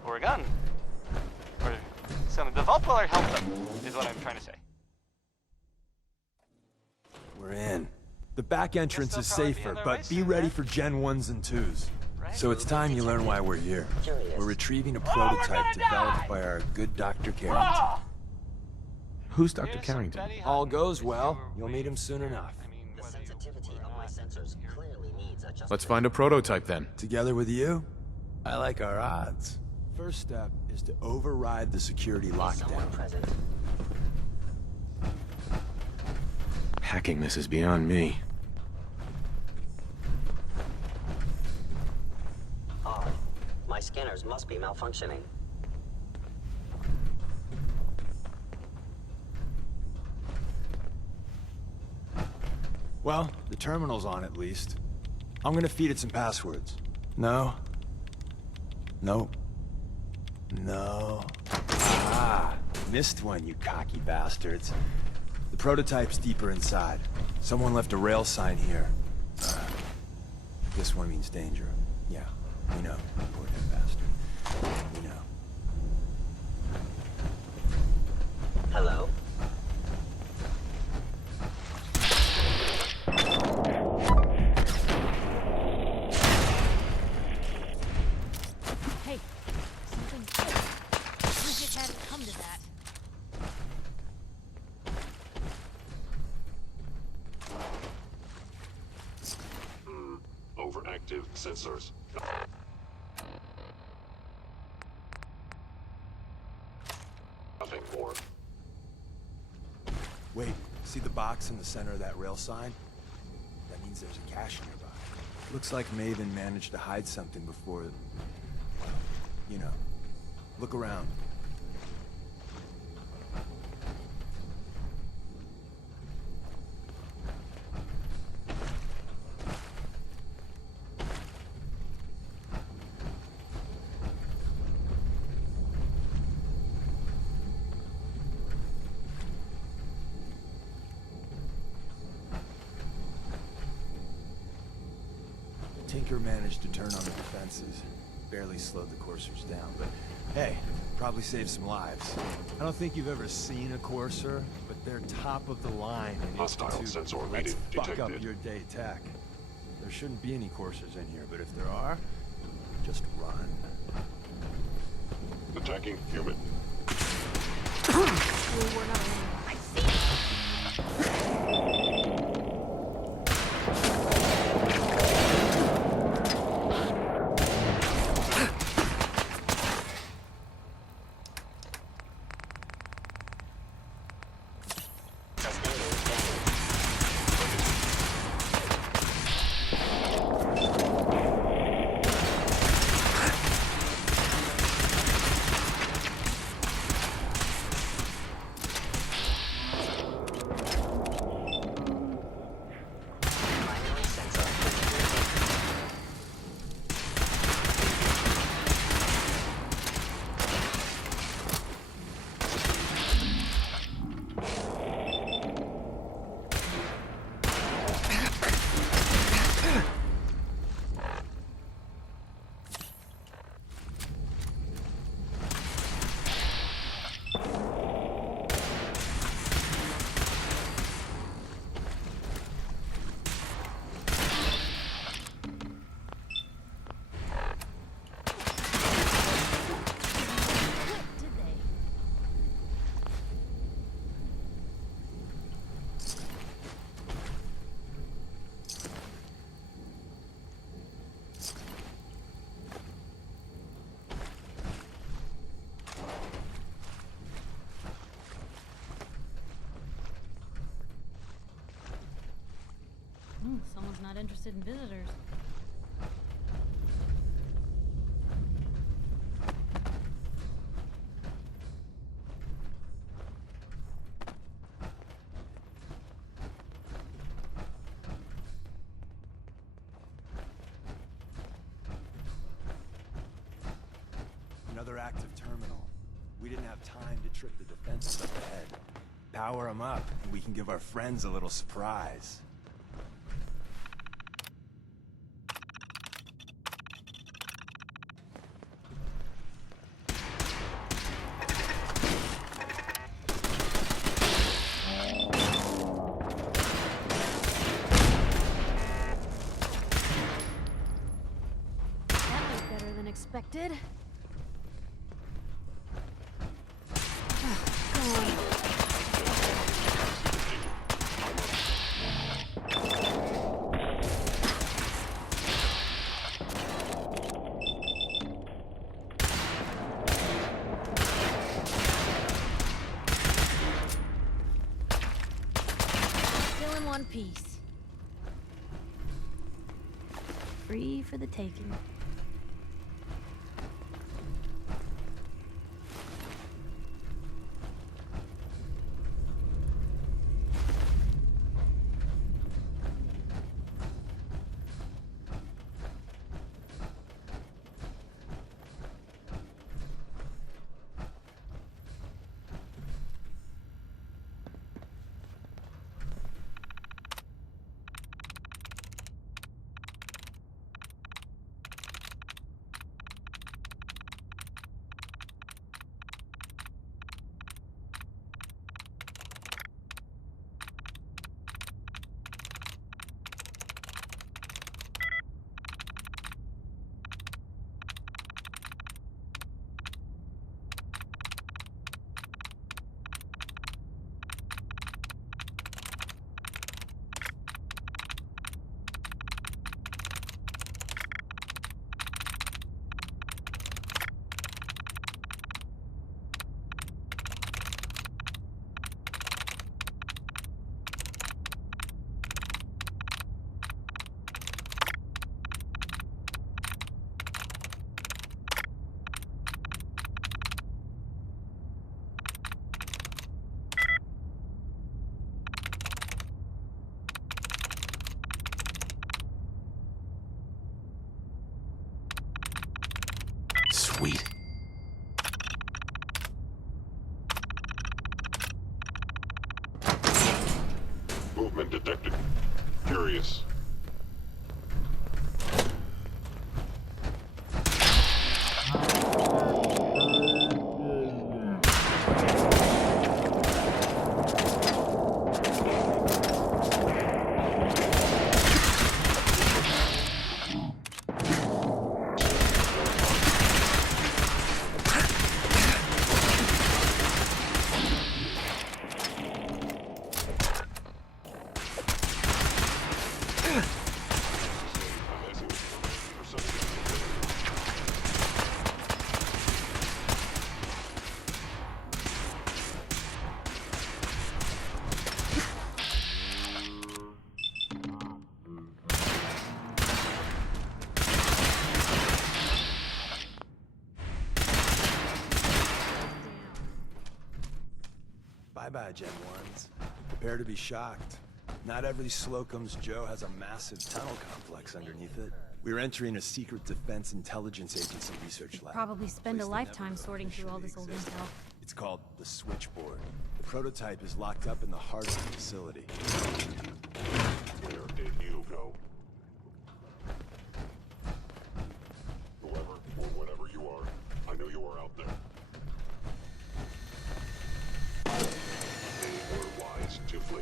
Or a gun. Or something. The vault dweller helped them, is what I'm trying to say. We're in. The back entrance is safer, but be ready for Gen 1s and 2s. So it's time you learn why we're here. We're retrieving a prototype developed by our good Dr. Carrington. Who's Dr. Carrington? All goes well, you'll meet him soon enough. The sensitivity of my sensors clearly needs adjustment. Let's find a prototype then. Together with you, I like our odds. First step is to override the security lockdown. Hacking this is beyond me. Odd. My scanners must be malfunctioning. Well, the terminal's on at least. I'm gonna feed it some passwords. No. Nope. No. Ah, missed one, you cocky bastards. The prototype's deeper inside. Someone left a rail sign here. This one means danger. Yeah, we know. Poor damn bastard. We know. Hello? Hey, something good. We just had it come to that. Overactive sensors. Nothing more. Wait, see the box in the center of that rail sign? That means there's a cache nearby. Looks like Maven managed to hide something before... Well, you know. Look around. Tinker managed to turn on the defenses. Barely slowed the coursers down, but hey, probably saved some lives. I don't think you've ever seen a courser, but they're top of the line in Hostile Institute. sensor Let's reading fuck up detected. your day tech. There shouldn't be any coursers in here, but if there are, just run. Attacking human. Someone's not interested in visitors. Another active terminal. We didn't have time to trip the defenses up ahead. Power them up, and we can give our friends a little surprise. That was better than expected. Still in one piece. Free for the taking. Sweet. Movement detected. Curious. Bye-bye, Gen 1s. Prepare to be shocked. Not every Slocum's Joe has a massive tunnel complex underneath it. We're entering a secret defense intelligence agency research lab. Probably spend a Place that lifetime never sorting through all this officially old existed. intel. It's called the Switchboard. The prototype is locked up in the heart of the facility. Where did you go? Whoever or whatever you are, I knew you were out there. They were wise to flee.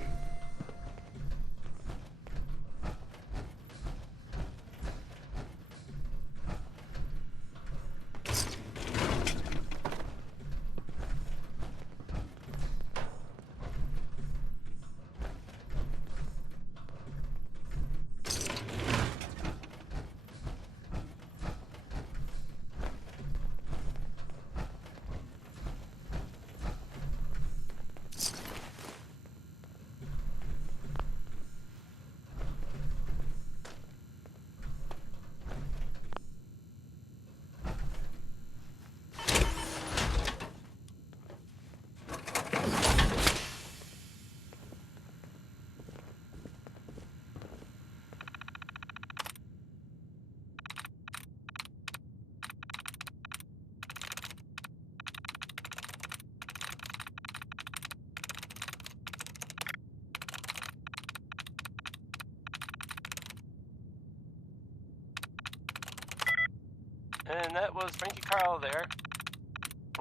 And that was Frankie Carl there.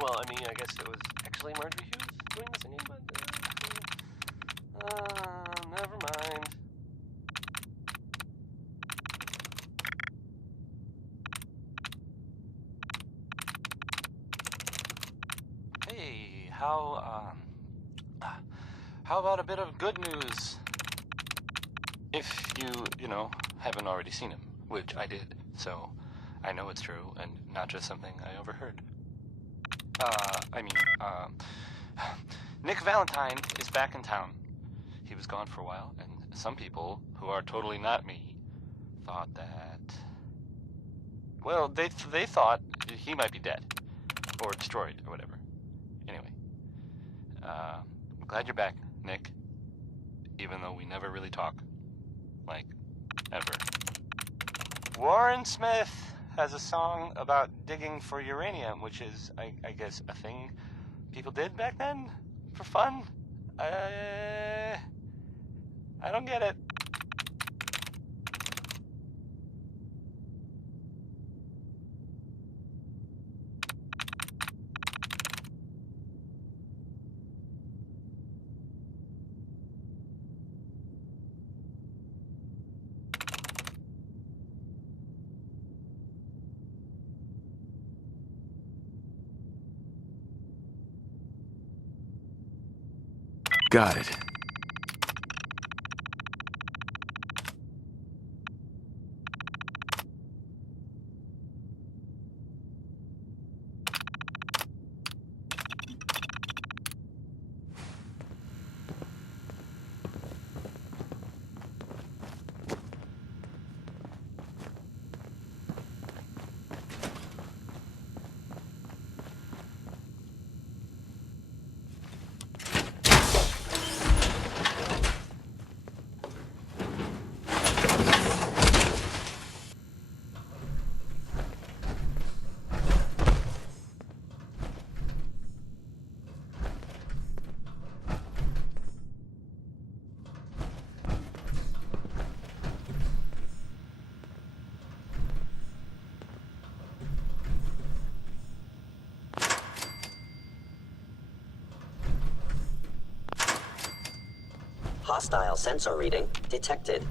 Well, I mean, I guess it was actually Marjorie Hughes doing the singing, but... never mind. Hey, how about a bit of good news? If you know, haven't already seen him, which I did, so I know it's true and not just something I overheard. Nick Valentine is back in town. He was gone for a while, and some people, who are totally not me, thought that... Well, they thought he might be dead, or destroyed, or whatever. Anyway, I'm glad you're back, Nick, even though we never really talk. Like, ever. Warren Smith has a song about digging for uranium, which is, I guess, a thing people did back then for fun. I don't get it. Got it. Hostile sensor reading detected.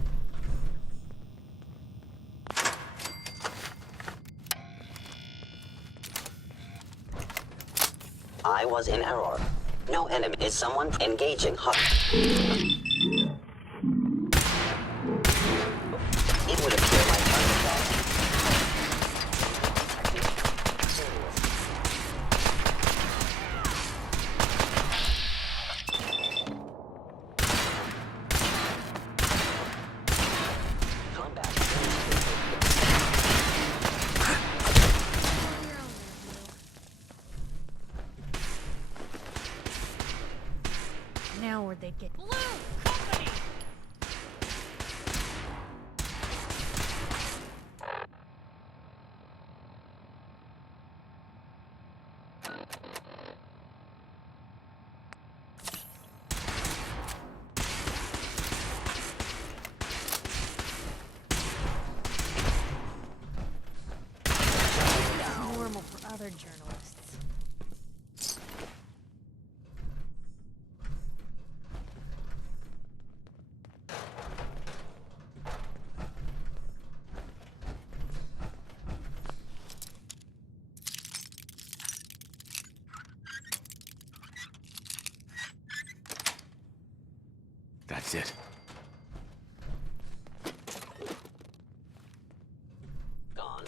I was in error. No enemy. Is someone engaging It would appear my target lost. Now where'd they get... Normal for other journalists. That's it. Gone.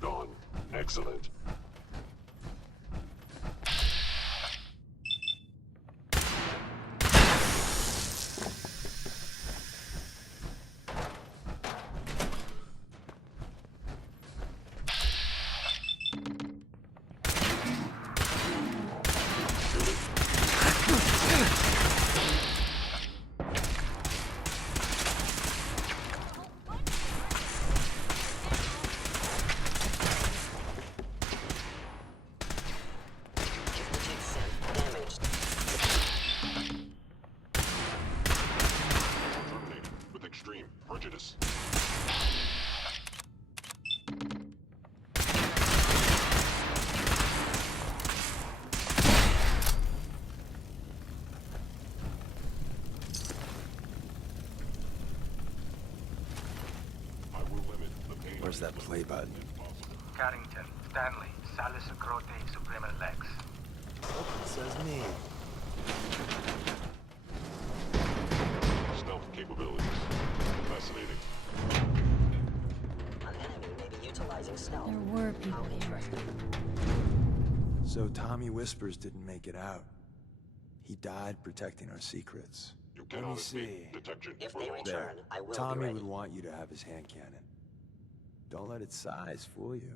Done. Excellent. press that play button? Carrington, Stanley, Salus Grote, Suprema Lex. Oh, it says me. Stealth capabilities. Fascinating. An enemy may be utilizing stealth. There were people here. So Tommy Whispers didn't make it out. He died protecting our secrets. You Let me cannot see. escape detection. If they return, There. I will be Tommy ready. would want you to have his hand cannon. Don't let its size fool you.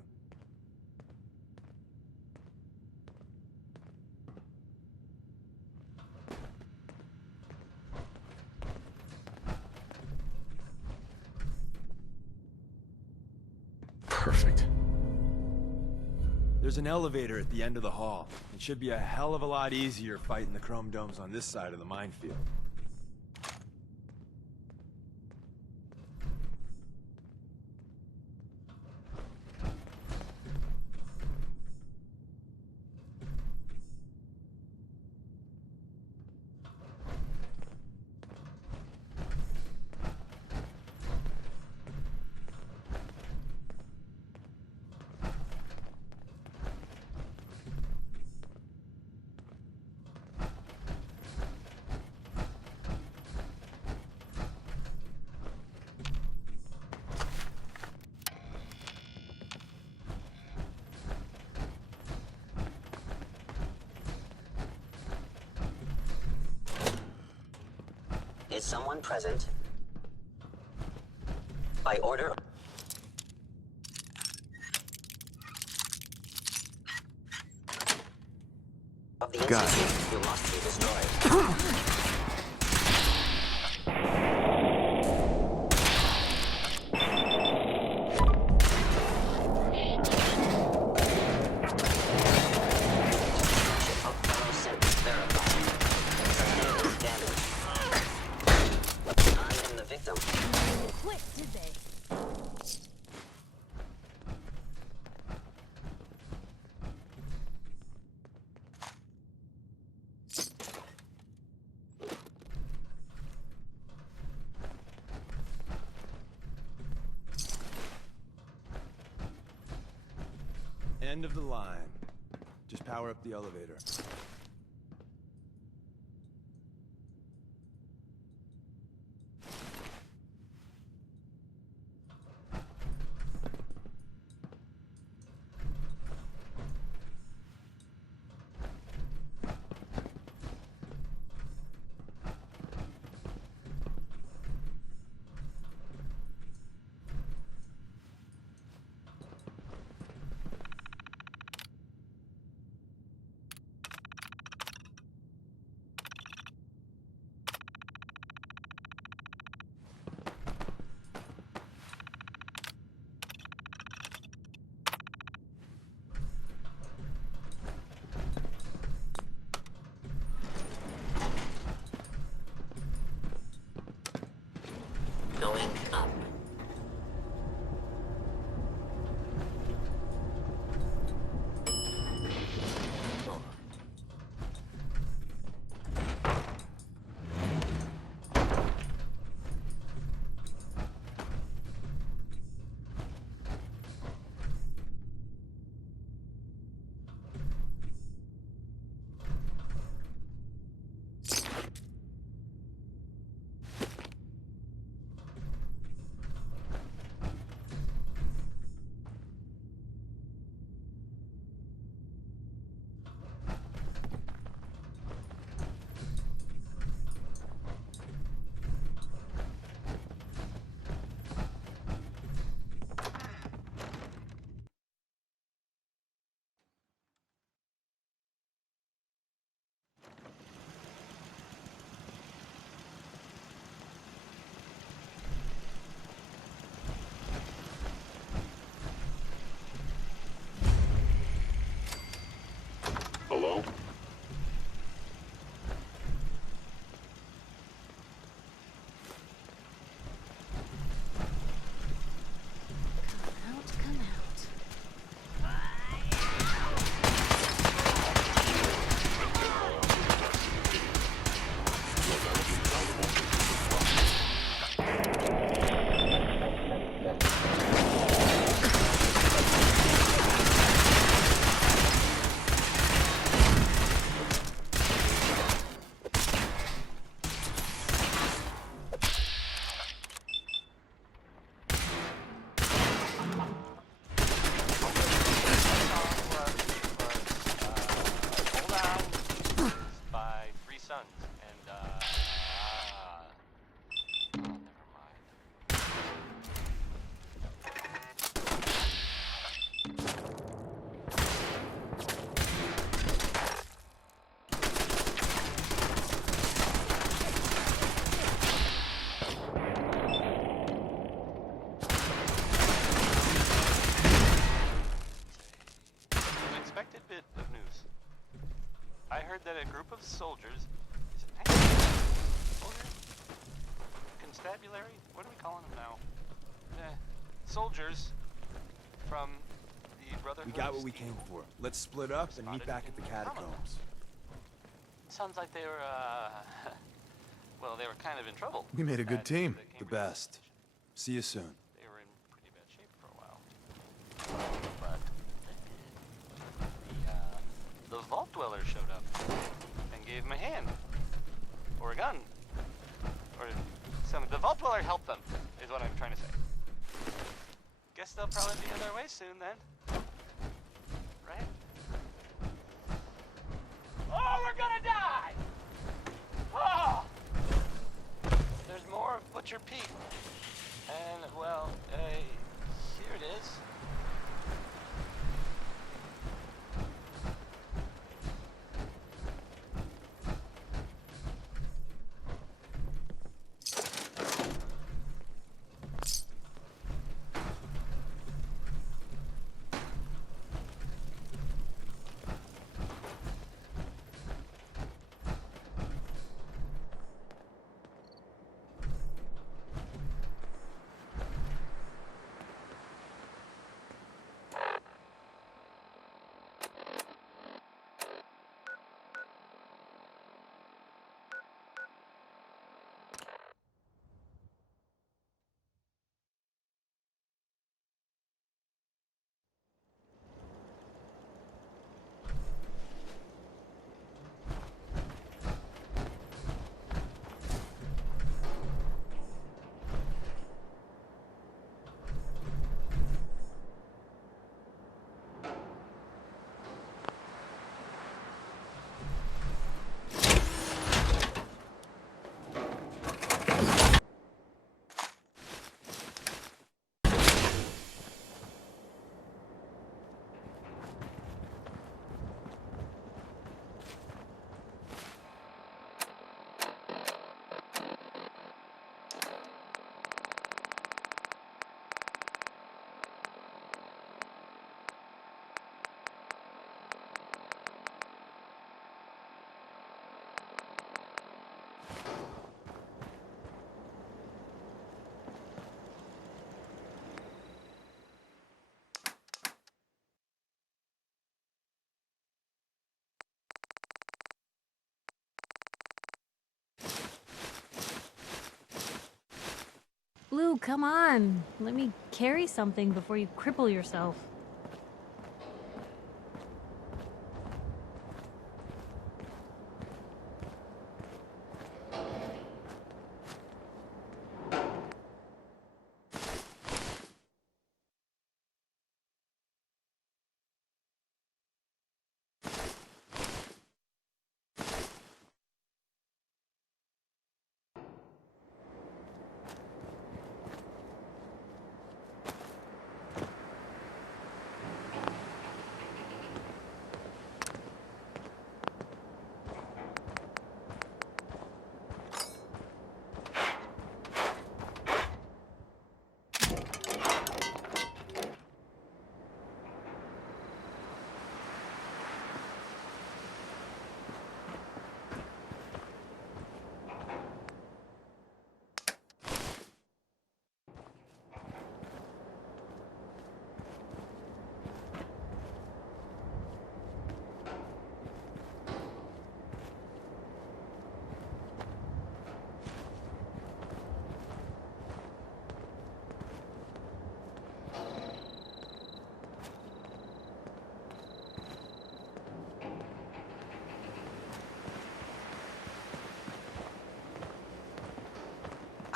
Perfect. There's an elevator at the end of the hall. It should be a hell of a lot easier fighting the chrome domes on this side of the minefield. Is someone present? By order. Of the Got Institute, you must be destroyed. Quit, did they? End of the line. Just power up the elevator. Going up. heard that a group of soldiers... Is it soldiers? Constabulary? What are we calling them now? Soldiers from the Brotherhood We got of what we Steel. came for. Let's split up and meet back at the catacombs. Sounds like they were, well, they were kind of in trouble. We made a good at team. the The best. See you soon. They were in pretty bad shape for a while. But the Vault Dweller showed up and gave him a hand. Or a gun. Or something. The Vault Dweller helped them, is what I'm trying to say. Guess they'll probably be on their way soon then. Right? Oh, we're gonna die! Oh! There's more of Butcher Pete. And, well, here it is. Blue, come on. Let me carry something before you cripple yourself.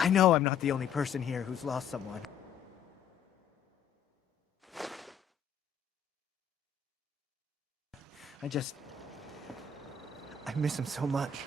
I know I'm not the only person here who's lost someone. I miss him so much.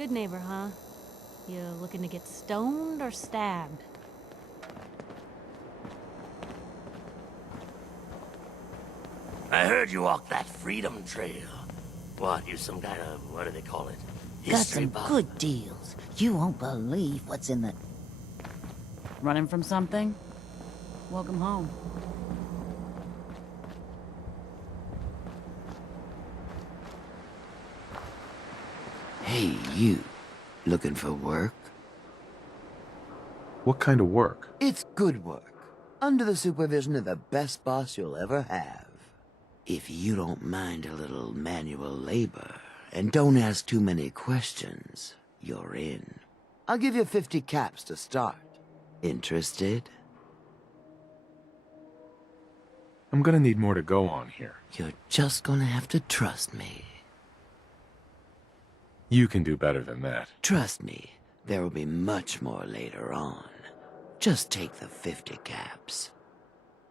Good neighbor, huh? You looking to get stoned or stabbed? I heard you walked that Freedom Trail. What, you some kind of, what do they call it? Got History some buff? good deals. You won't believe what's in the... Running from something? Welcome home. Hey, you. Looking for work? What kind of work? It's good work. Under the supervision of the best boss you'll ever have. If you don't mind a little manual labor, and don't ask too many questions, you're in. I'll give you 50 caps to start. Interested? I'm gonna need more to go on here. You're just gonna have to trust me. You can do better than that. Trust me, there will be much more later on. Just take the 50 caps.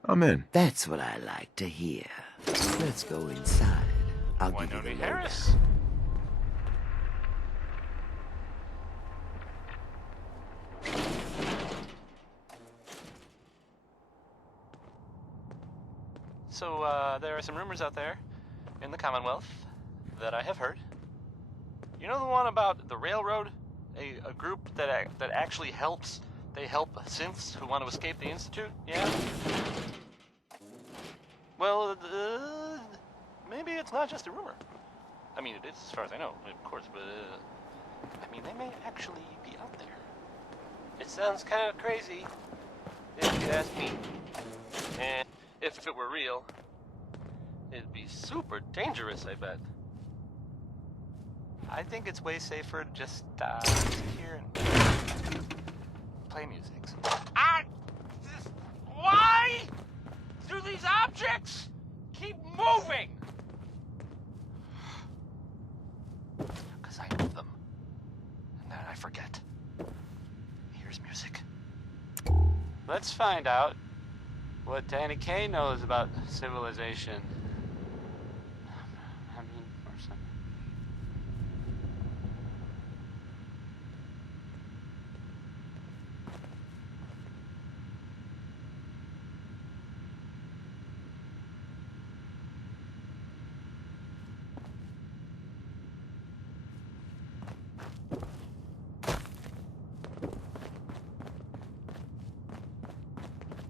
I'm in. That's what I like to hear. Let's go inside. I'll give you the lowdown. Harris. So, there are some rumors out there in the Commonwealth that I have heard. You know the one about the railroad? A group that actually helps. They help synths who want to escape the Institute? Yeah? Well, maybe it's not just a rumor. I mean, it is as far as I know, of course, but, I mean, they may actually be out there. It sounds kind of crazy, if you ask me. And if it were real, it'd be super dangerous, I bet. I think it's way safer to just sit here and play music. Why do these objects keep moving? Because I know them. And then I forget. Here's music. Let's find out what Danny Kaye knows about civilization. I mean, or something.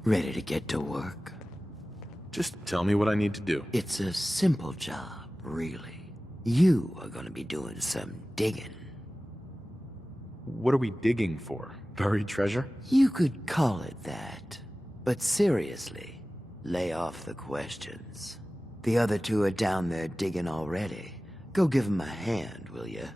Ready to get to work? Just tell me what I need to do. It's a simple job, really. You are gonna be doing some digging. What are we digging for? Buried treasure? You could call it that. But seriously, lay off the questions. The other two are down there digging already. Go give them a hand, will you?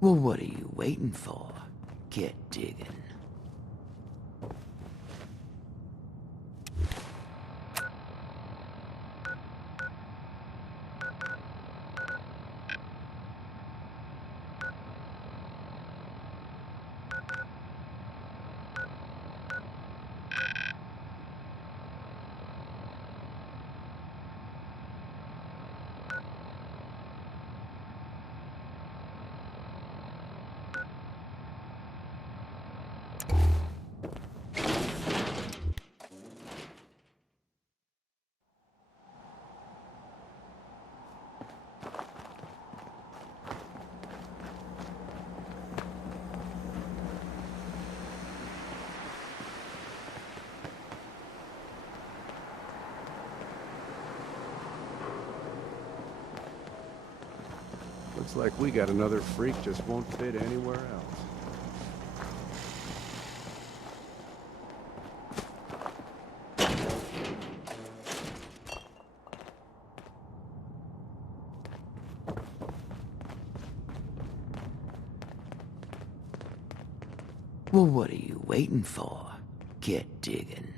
Well, what are you waiting for? Get digging. Looks like we got another freak just won't fit anywhere else. Well, what are you waiting for? Get digging.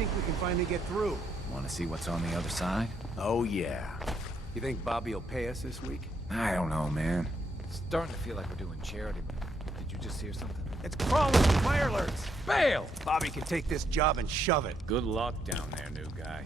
think we can finally get through? Want to see what's on the other side? Oh, yeah. You think Bobby will pay us this week? I don't know, man. Starting to feel like we're doing charity. Did you just hear something? It's crawling with Mirelurks! Bail! Bobby can take this job and shove it. Good luck down there, new guy.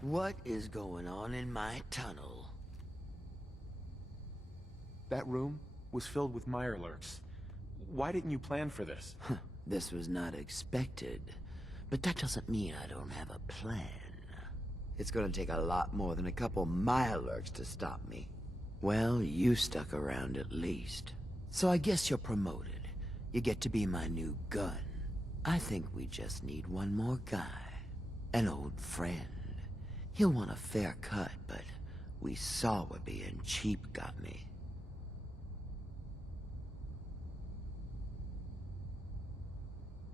What is going on in my tunnel? That room was filled with Mirelurks. Why didn't you plan for this? This was not expected, but that doesn't mean I don't have a plan. It's gonna take a lot more than a couple Mirelurks to stop me. Well, you stuck around at least. So I guess you're promoted. You get to be my new gun. I think we just need one more guy. An old friend. He'll want a fair cut, but we saw what being cheap got me.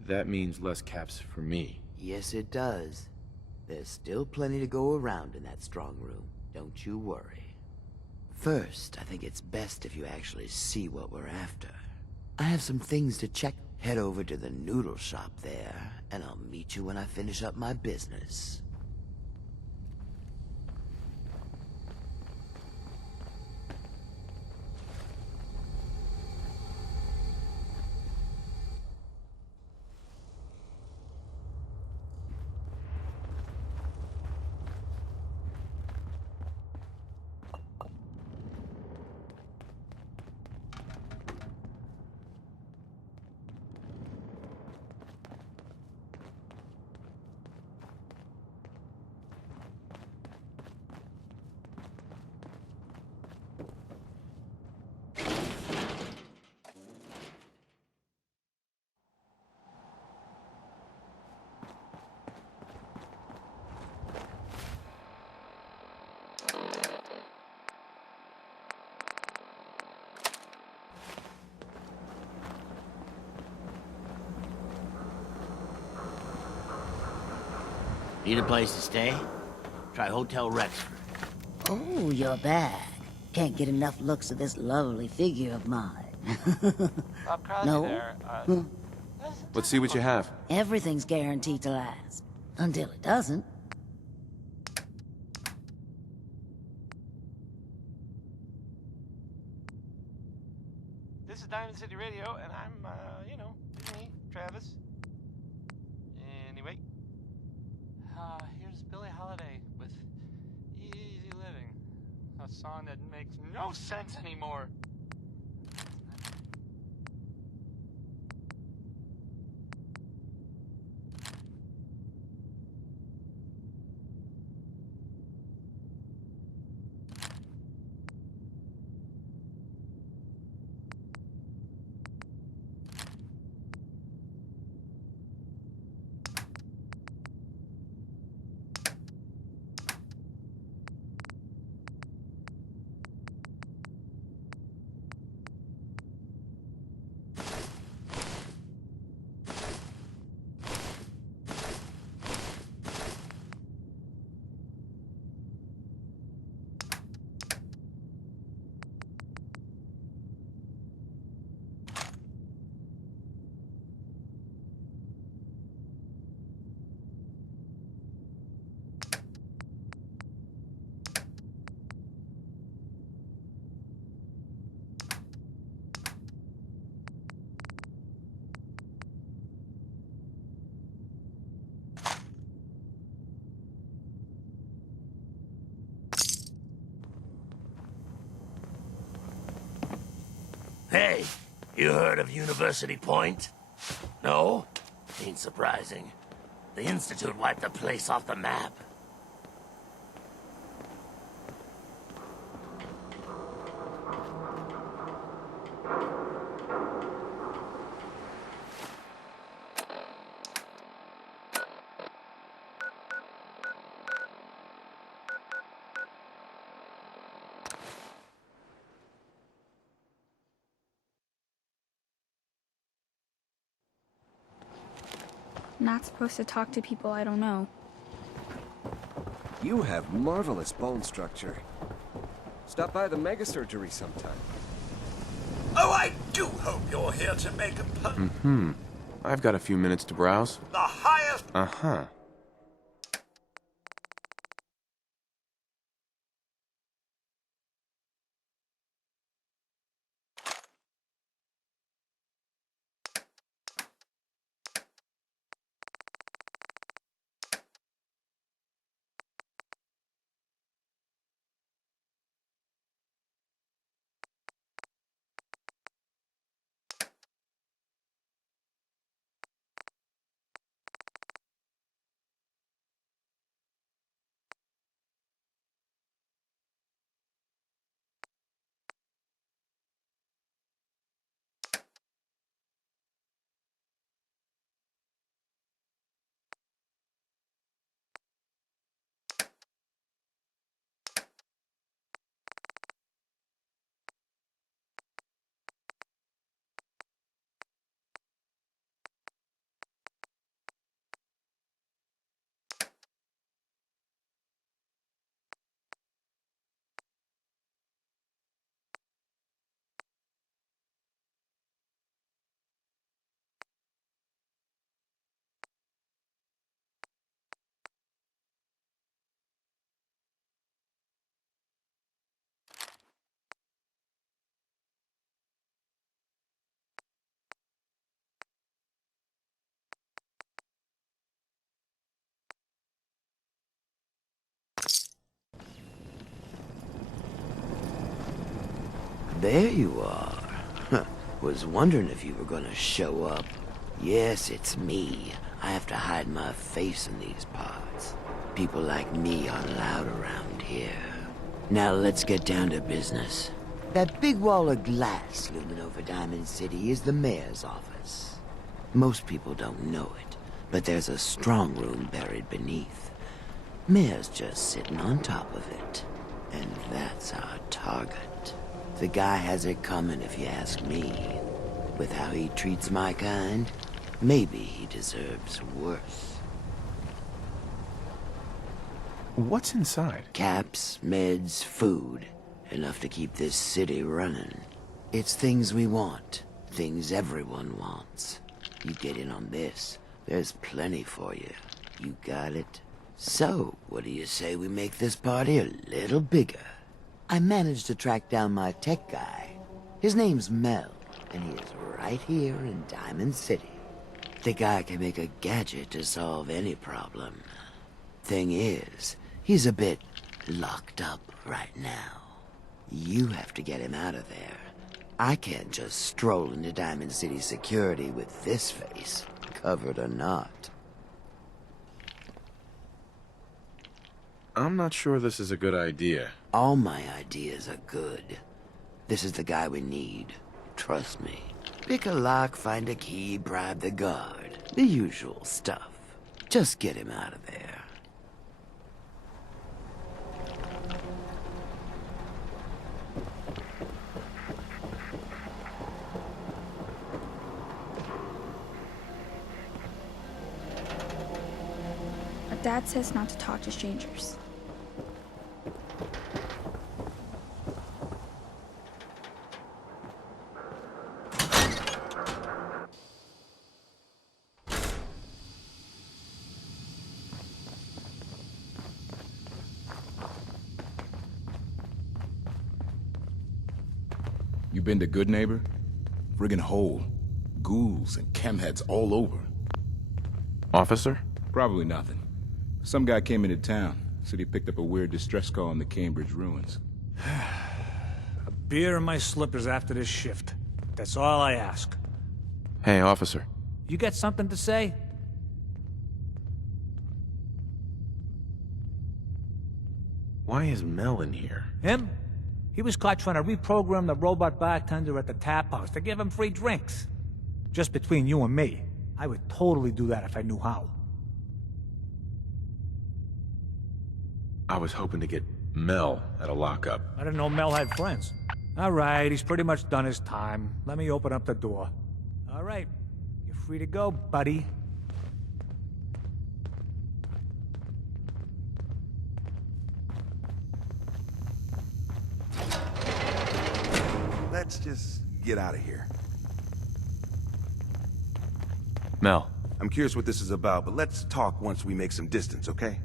That means less caps for me. Yes, it does. There's still plenty to go around in that strong room. Don't you worry. First, I think it's best if you actually see what we're after. I have some things to check. Head over to the noodle shop there, and I'll meet you when I finish up my business. Need a place to stay? Try Hotel Rexford. Oh, you're back. Can't get enough looks at this lovely figure of mine. Bob Crosby No? there. Let's see what you have. Everything's guaranteed to last. Until it doesn't. This is Diamond City Radio, and I'm, me, Travis. Anyway. Here's Billie Holiday with Easy Living. A song that makes no sense anymore. Hey, you heard of University Point? No? Ain't surprising. The Institute wiped the place off the map. Not supposed to talk to people I don't know. You have marvelous bone structure. Stop by the mega surgery sometime. Oh, I do hope you're here to make a I've got a few minutes to browse. the highest. Uh-huh. There you are. Was wondering if you were gonna show up. Yes, it's me. I have to hide my face in these parts. People like me aren't allowed around here. Now let's get down to business. That big wall of glass looming over Diamond City is the mayor's office. Most people don't know it, but there's a strong room buried beneath. Mayor's just sitting on top of it. And that's our target. The guy has it coming, if you ask me. With how he treats my kind, maybe he deserves worse. What's inside? Caps, meds, food. Enough to keep this city running. It's things we want. Things everyone wants. You get in on this, there's plenty for you. You got it? So, what do you say we make this party a little bigger? I managed to track down my tech guy. His name's Mel, and he is right here in Diamond City. The guy can make a gadget to solve any problem. Thing is, he's a bit locked up right now. You have to get him out of there. I can't just stroll into Diamond City security with this face, covered or not. I'm not sure this is a good idea. All my ideas are good. This is the guy we need. Trust me. Pick a lock, find a key, bribe the guard. The usual stuff. Just get him out of there. But Dad says not to talk to strangers. You been to Good Neighbor? Friggin' hole. Ghouls and chemheads all over. Officer? Probably nothing. Some guy came into town. Said he picked up a weird distress call in the Cambridge ruins. A beer and my slippers after this shift. That's all I ask. Hey, officer. You got something to say? Why is Mel in here? Him? He was caught trying to reprogram the robot bartender at the tap house to give him free drinks. Just between you and me, I would totally do that if I knew how. I was hoping to get Mel at a lockup. I didn't know Mel had friends. All right, he's pretty much done his time. Let me open up the door. All right, you're free to go, buddy. Let's just get out of here. Mel. I'm curious what this is about, but let's talk once we make some distance, okay?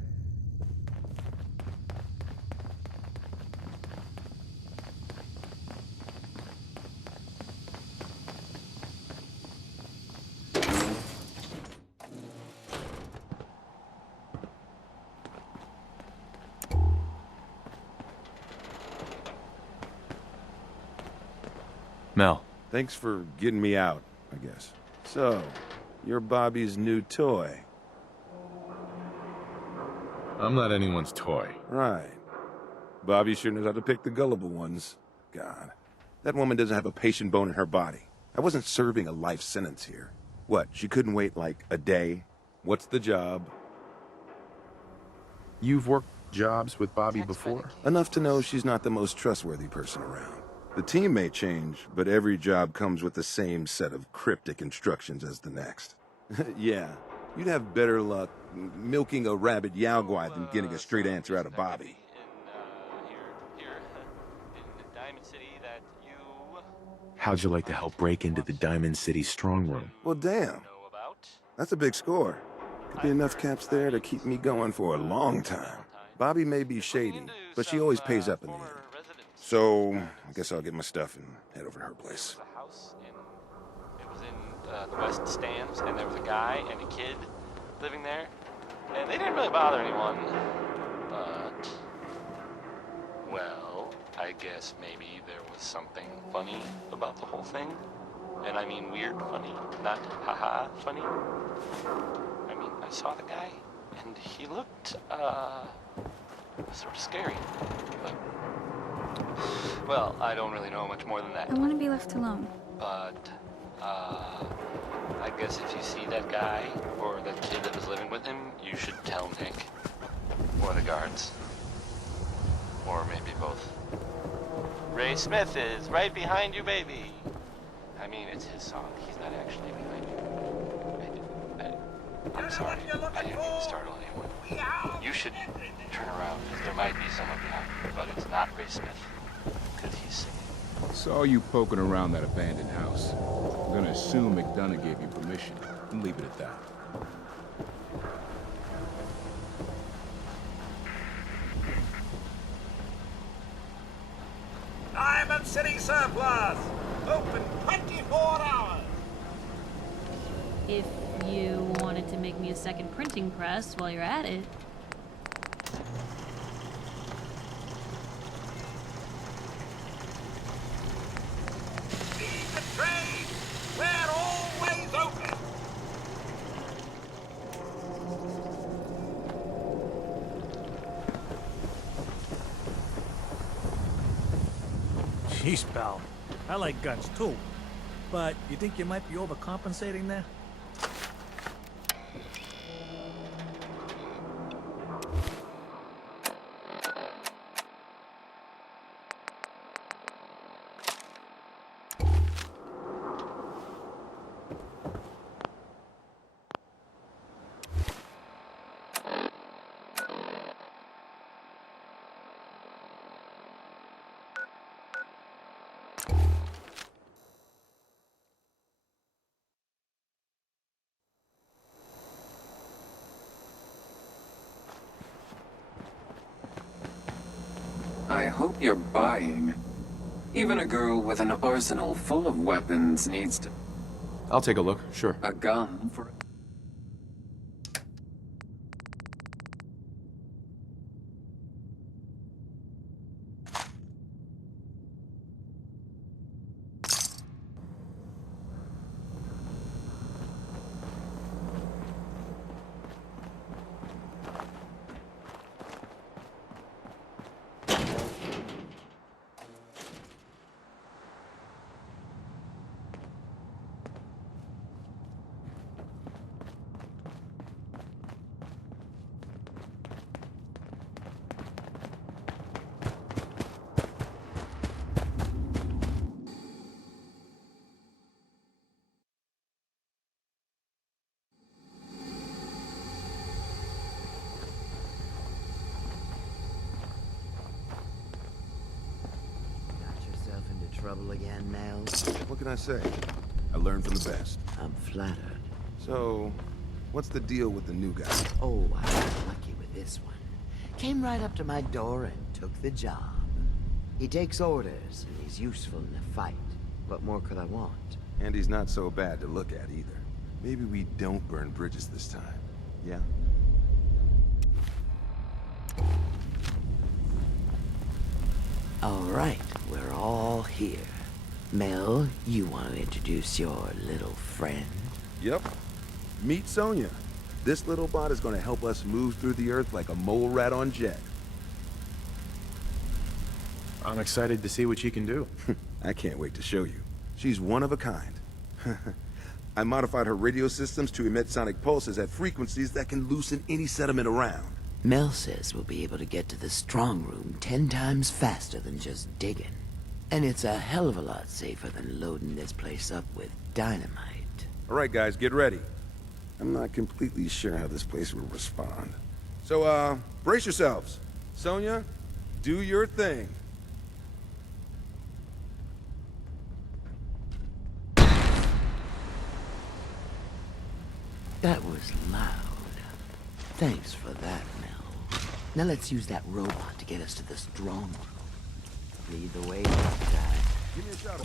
Mel. Thanks for getting me out, I guess. So, you're Bobby's new toy. I'm not anyone's toy. Right. Bobby sure knows how to pick the gullible ones. God. That woman doesn't have a patient bone in her body. I wasn't serving a life sentence here. What, she couldn't wait like a day? What's the job? You've worked jobs with Bobby before? Enough to know she's not the most trustworthy person around. The team may change, but every job comes with the same set of cryptic instructions as the next. Yeah, you'd have better luck milking a rabid Yao Guai than getting a straight answer out of Bobby. How'd you like to help break into the Diamond City strong room? Well, damn. That's a big score. Could be enough caps there to keep me going for a long time. Bobby may be shady, but she always pays up in the end. So, I guess I'll get my stuff and head over to her place. It was in the West Stands, and there was a guy and a kid living there. And they didn't really bother anyone. But, well, I guess maybe there was something funny about the whole thing. And I mean weird funny, not haha funny. I mean, I saw the guy, and he looked, sort of scary. But, well, I don't really know much more than that. I want to be left alone. But, I guess if you see that guy, or that kid that was living with him, you should tell Nick. Or the guards. Or maybe both. Ray Smith is right behind you, baby. I mean, it's his song. He's not actually behind you. I'm sorry. I didn't mean to startle anyone. You should turn around, because there might be someone behind you, but it's not Ray Smith. Because he's singing. Saw you poking around that abandoned house. I'm gonna assume McDonough gave you permission, and leave it at that. Diamond City Surplus! Open 24 hours! If you wanted to make me a second printing press while you're at it. Feed the trade! We're always open! Jeez, pal. I like guns too. But you think you might be overcompensating there? I hope you're buying. Even a girl with an arsenal full of weapons needs to... I'll take a look, sure. A gun for... trouble again, Mel? What can I say? I learned from the best. I'm flattered. So, what's the deal with the new guy? Oh, I got lucky with this one. Came right up to my door and took the job. He takes orders, and he's useful in a fight. What more could I want? And he's not so bad to look at either. Maybe we don't burn bridges this time. Yeah? All right, we're all here. Mel, you want to introduce your little friend? Yep. Meet Sonya. This little bot is going to help us move through the earth like a mole rat on jet. I'm excited to see what she can do. I can't wait to show you. She's one of a kind. I modified her radio systems to emit sonic pulses at frequencies that can loosen any sediment around. Mel says we'll be able to get to the strong room 10 times faster than just digging. And it's a hell of a lot safer than loading this place up with dynamite. All right, guys, get ready. I'm not completely sure how this place will respond. So, brace yourselves. Sonya, do your thing. That was loud. Thanks for that, Mel. Now let's use that robot to get us to the strong room. Lead the way, guy. Give me a shot.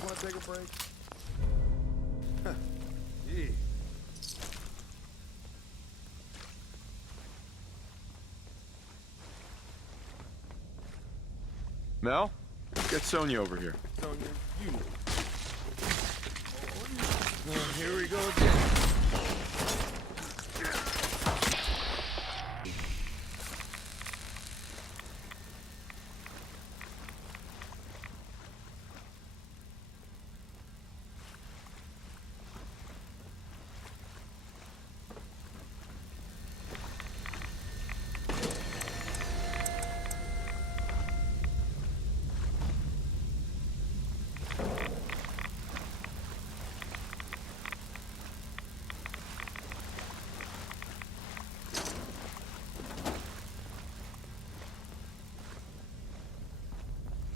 Want to take a break? Yeah. Mel, get Sonya over here. Sonya, you. Oh, here we go again.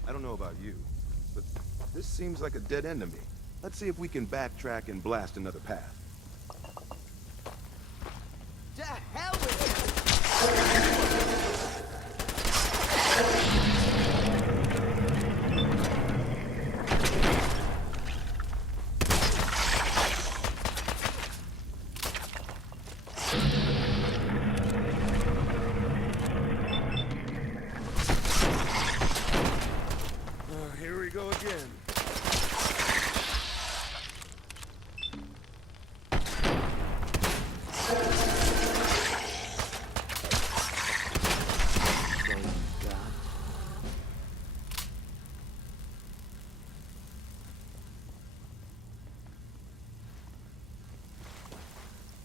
I don't know about you, but this seems like a dead end to me. Let's see if we can backtrack and blast another path. To hell with it! Here we go again.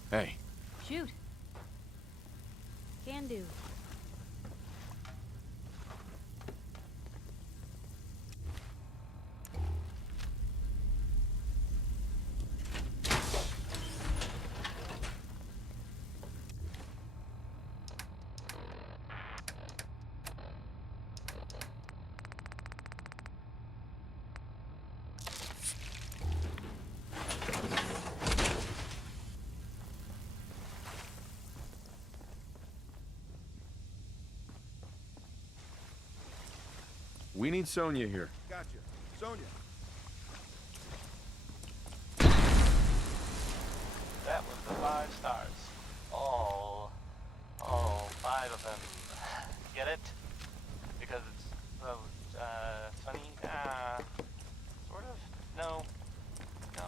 Hey. Shoot. Can do. We need Sonya here. Gotcha. Sonya. 5 stars. All 5 of them. Get it? Because it's, funny? Sort of? No. No.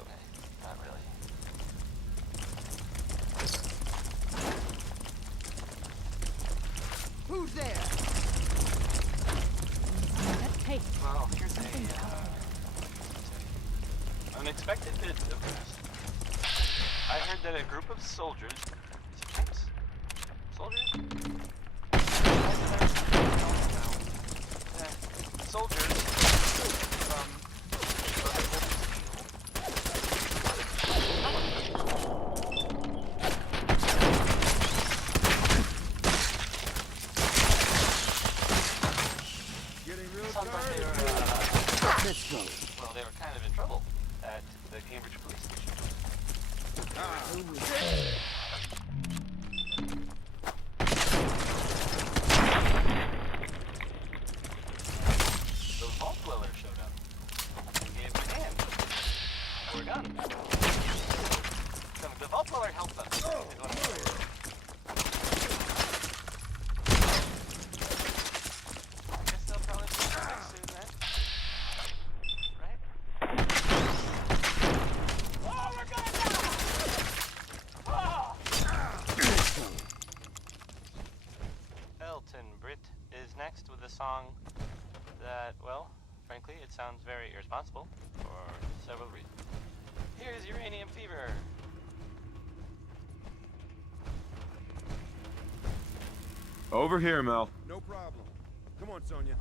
Okay. Not really. Who's there? Hey. Well, here's a, unexpected bit of news. I heard that a group of soldiers... Is it tanks? Soldiers? Soldiers from... Let's go. Well, they were kind of in trouble at the Cambridge police station. Those vault dwellers showed up. Gave them a hand. And we're done. The vault dweller helped us. Is what I'm saying. I guess they'll probably be back soon then. Right? Oh, we're gonna die! Oh! Elton Britt is next with a song that, well, frankly, it sounds very irresponsible for several reasons. Here's Uranium Fever. Over here, Mel. No problem. Come on, Sonia.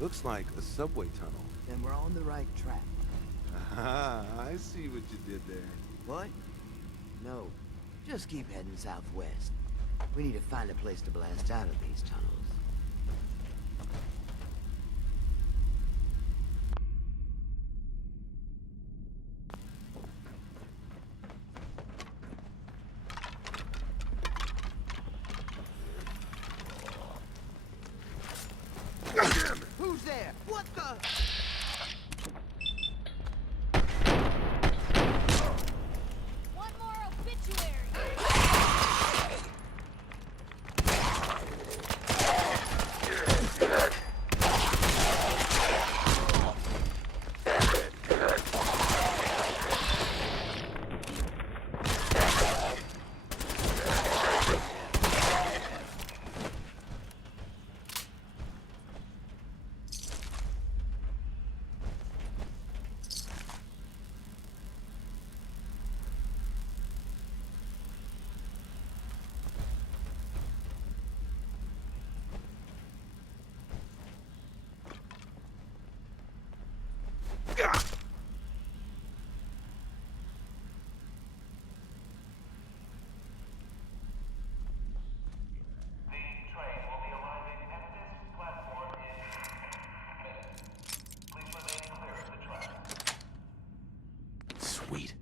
Looks like a subway tunnel. Then we're on the right track. Ah, I see what you did there. What? No. Just keep heading southwest. We need to find a place to blast out of these tunnels. Who's there? What the? One more obituary. Sweet.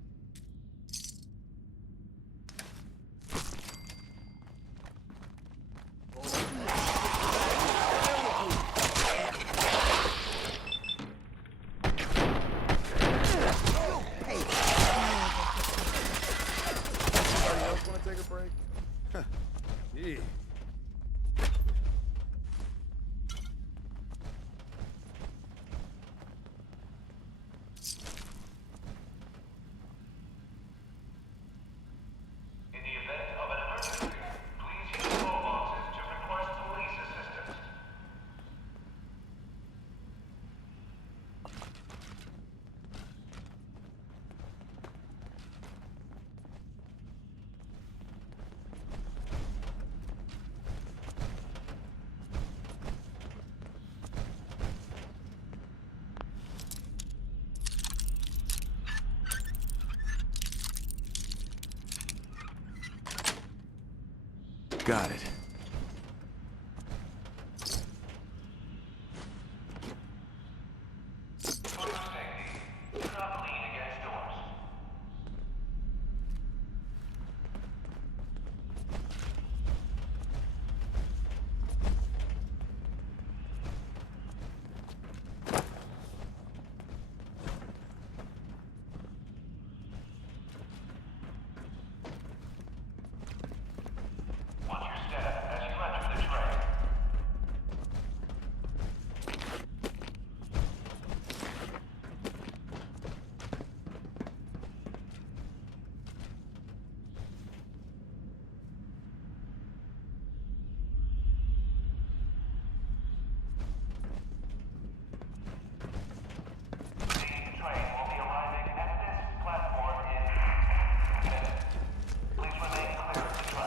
Anybody else want to take a break? Yeah. Got it.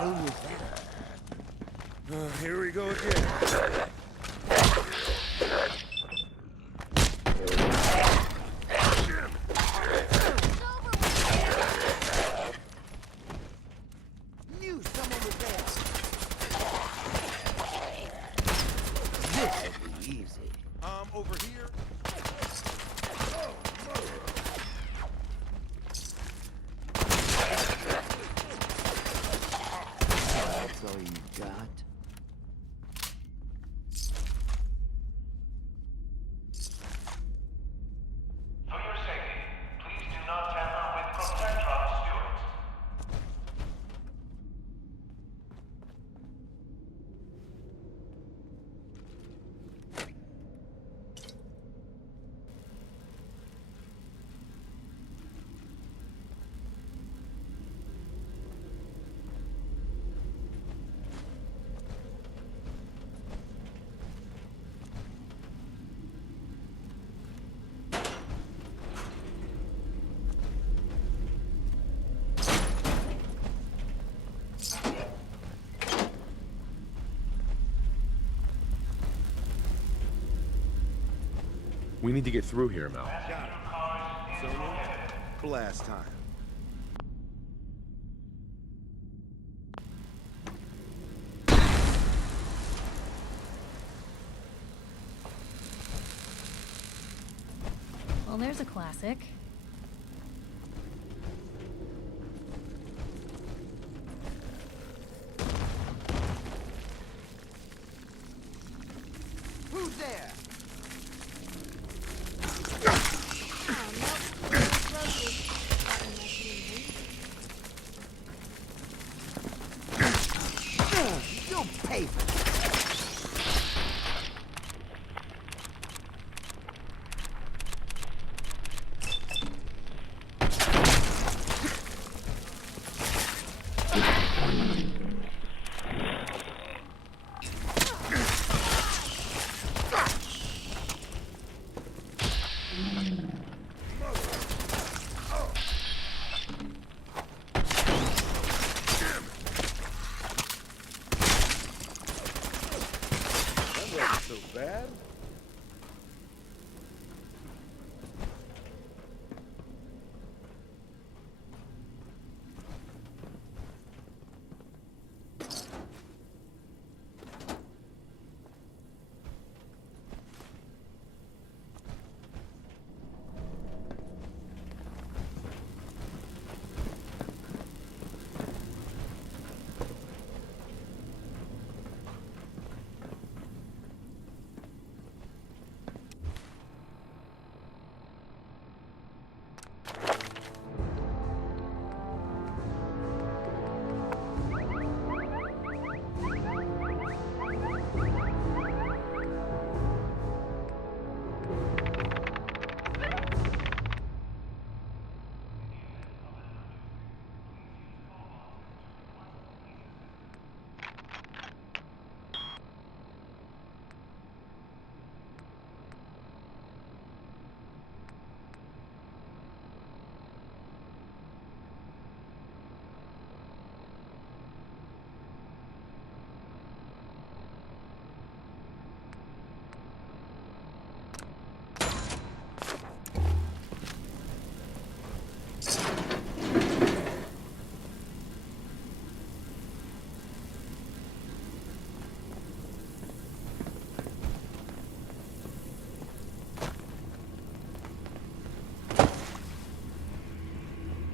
hell was that? Here we go again. Knew someone was there. This will be easy. Over here. That's all you got? For your safety, please do not tamper with Protectron stewards. We need to get through here, Mel. Sonia, blast time. Well, there's a classic. Who's there? You'll pay for it. So bad?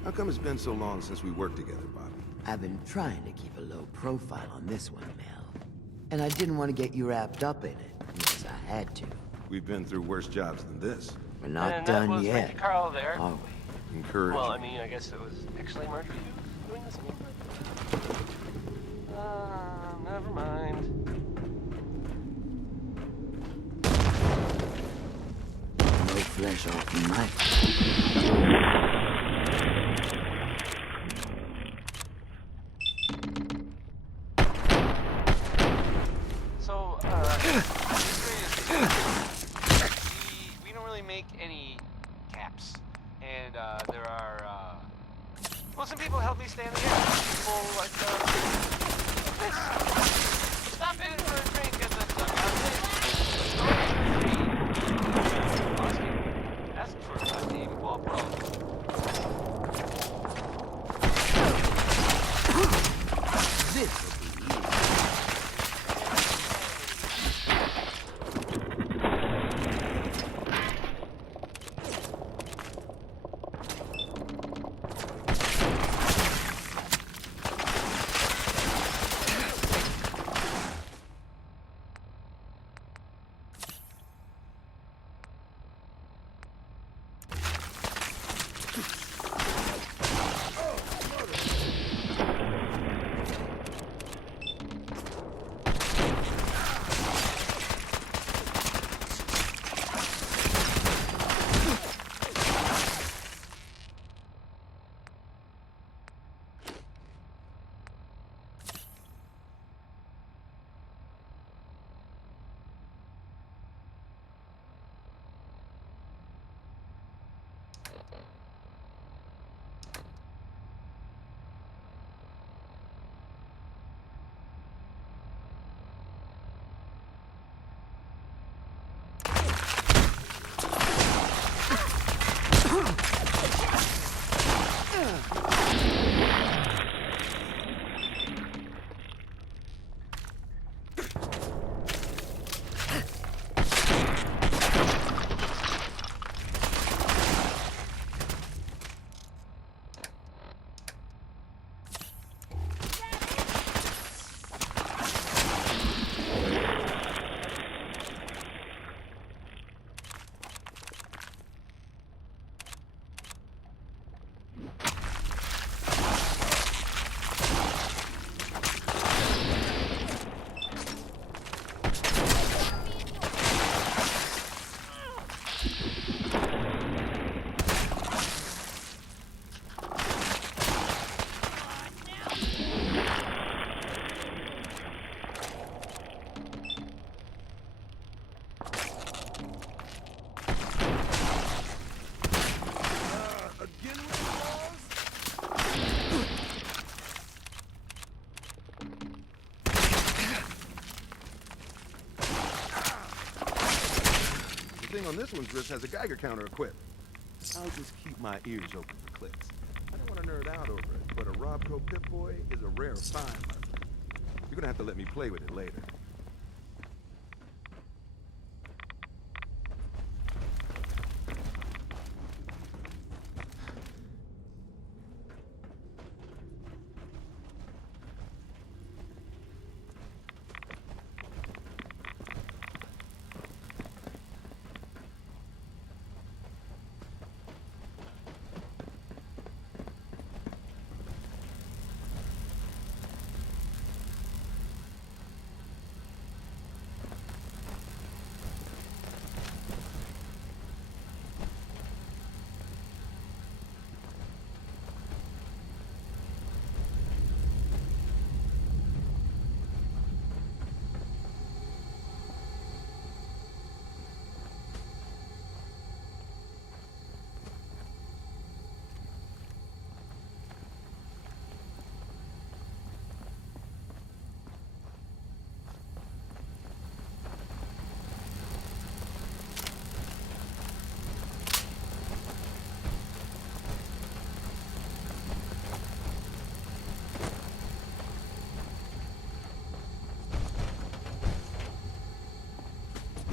How come it's been so long since we worked together, Bobby? I've been trying to keep a low profile on this one, Mel. And I didn't want to get you wrapped up in it, unless I had to. We've been through worse jobs than this. We're not and done that was yet, Ricky Carl there. are we? Encouraging. Well, I mean, I guess it was actually Marjorie who was doing this anyway. Never mind. No flesh off my... So, we don't really make any caps. And, there are, Well, some people help me stay in the air. People like this. Stop in for a drink at the dugout. Ask for a team ball pro. This On this one's wrist has a Geiger counter equipped. I'll just keep my ears open for clicks. I don't want to nerd out over it, but a Robco Pip-Boy is a rare find. You're gonna have to let me play with it later.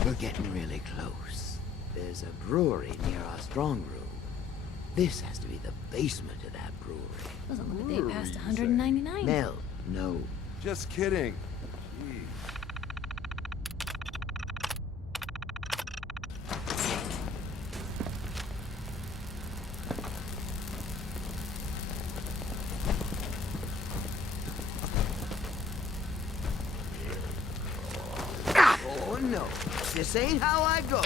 We're getting really close. There's a brewery near our strong room. This has to be the basement of that brewery. Doesn't look a day past 199. Mel, no. Just kidding. Jeez. Oh no, this ain't how I go.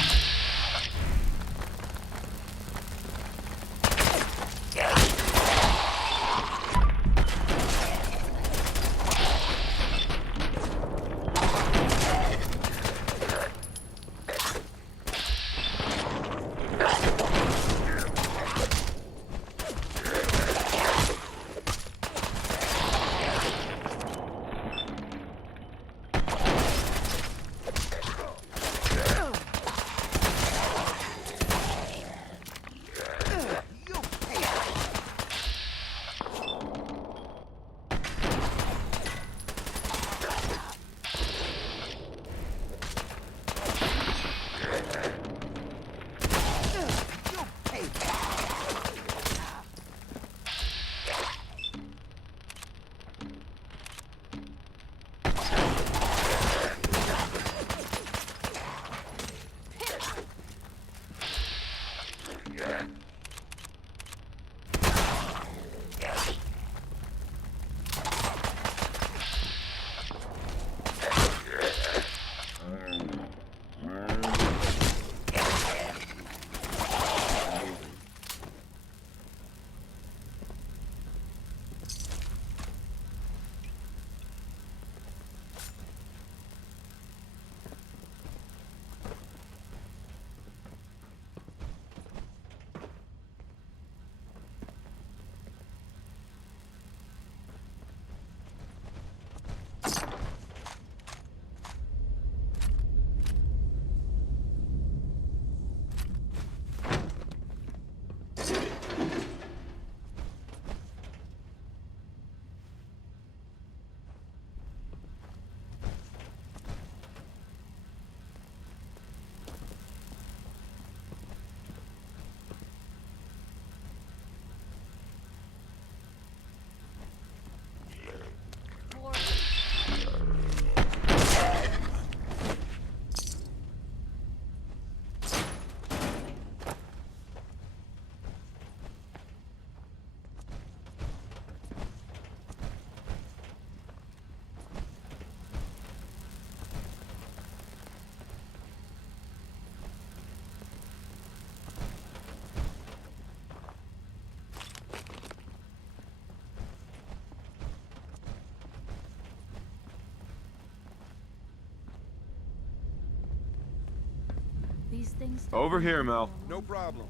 these things? Over here, Mel. No problem.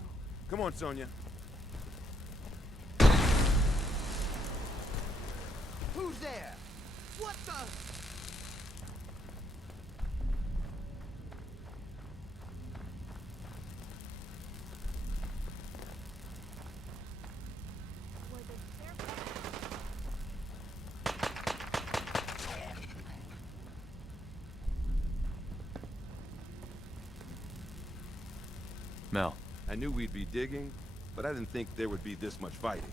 Come on, Sonia. Who's there? What the? Mel. I knew we'd be digging, but I didn't think there would be this much fighting.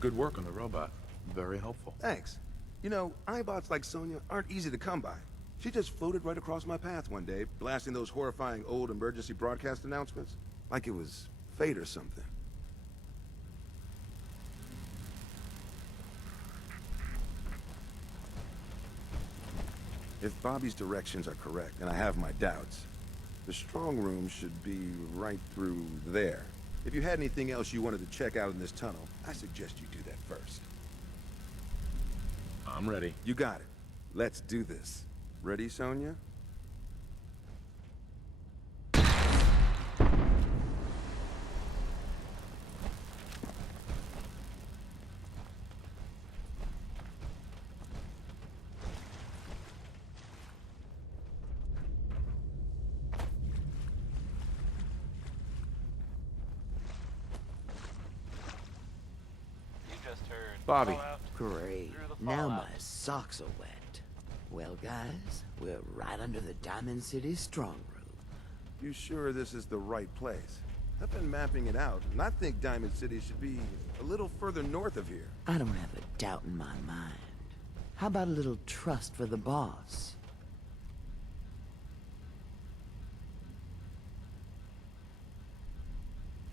Good work on the robot. Very helpful. Thanks. You know, iBots like Sonia aren't easy to come by. She just floated right across my path one day, blasting those horrifying old emergency broadcast announcements. Like it was fate or something. If Bobby's directions are correct, and I have my doubts, the strong room should be right through there. If you had anything else you wanted to check out in this tunnel, I suggest you do that first. I'm ready. You got it. Let's do this. Ready, Sonia? Bobby. Great. Now my socks are wet. Well, guys, we're right under the Diamond City strong room. You sure this is the right place? I've been mapping it out, and I think Diamond City should be a little further north of here. I don't have a doubt in my mind. How about a little trust for the boss?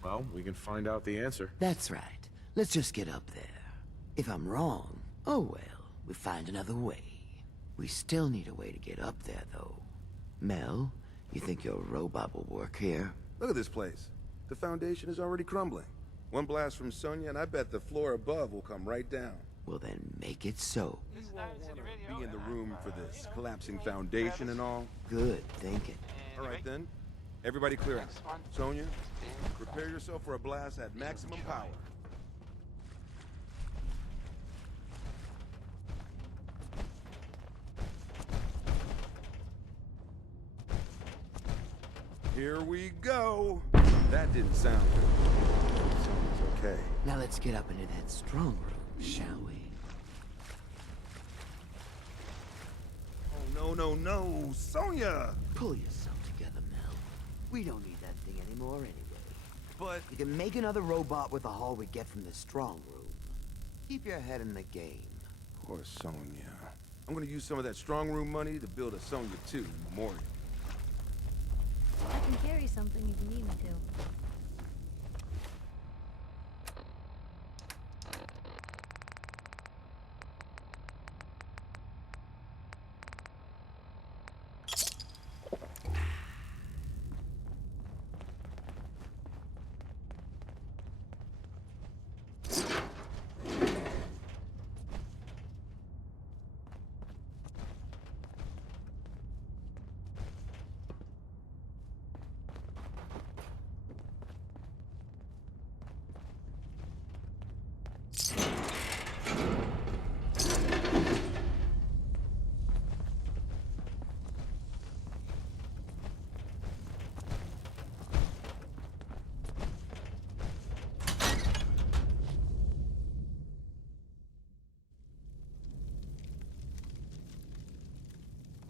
Well, we can find out the answer. That's right. Let's just get up there. If I'm wrong, oh well, we find another way. We still need a way to get up there, though. Mel, you think your robot will work here? Look at this place. The foundation is already crumbling. One blast from Sonia, and I bet the floor above will come right down. Well, then make it so. Be in the room for this collapsing foundation and all. Good thinking. All right, then. Everybody clear out. Sonia, prepare yourself for a blast at maximum power. Here we go. That didn't sound good. Sounds okay. Now let's get up into that strong room, shall we? Oh, no, Sonia! Pull yourself together, Mel. We don't need that thing anymore anyway. But you can make another robot with the haul we get from the strong room. Keep your head in the game. Poor Sonia. I'm gonna use some of that strong room money to build a Sonia 2 memorial. I can carry something if you need me to.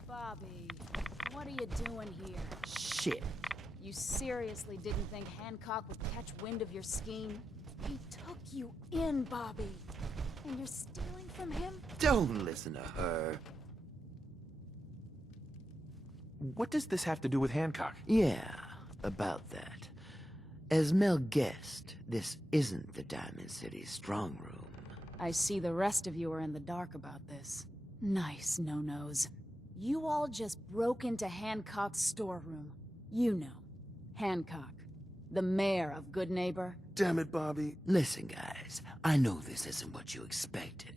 Bobby, what are you doing here? Shit. You seriously didn't think Hancock would catch wind of your scheme? He took you in, Bobby. And you're stealing from him? Don't listen to her. What does this have to do with Hancock? Yeah, about that. As Mel guessed, this isn't the Diamond City strong room. I see the rest of you are in the dark about this. Nice no-nos. You all just broke into Hancock's storeroom. You know, Hancock, the mayor of Good Neighbor. Damn it, Bobby. Listen, guys, I know this isn't what you expected,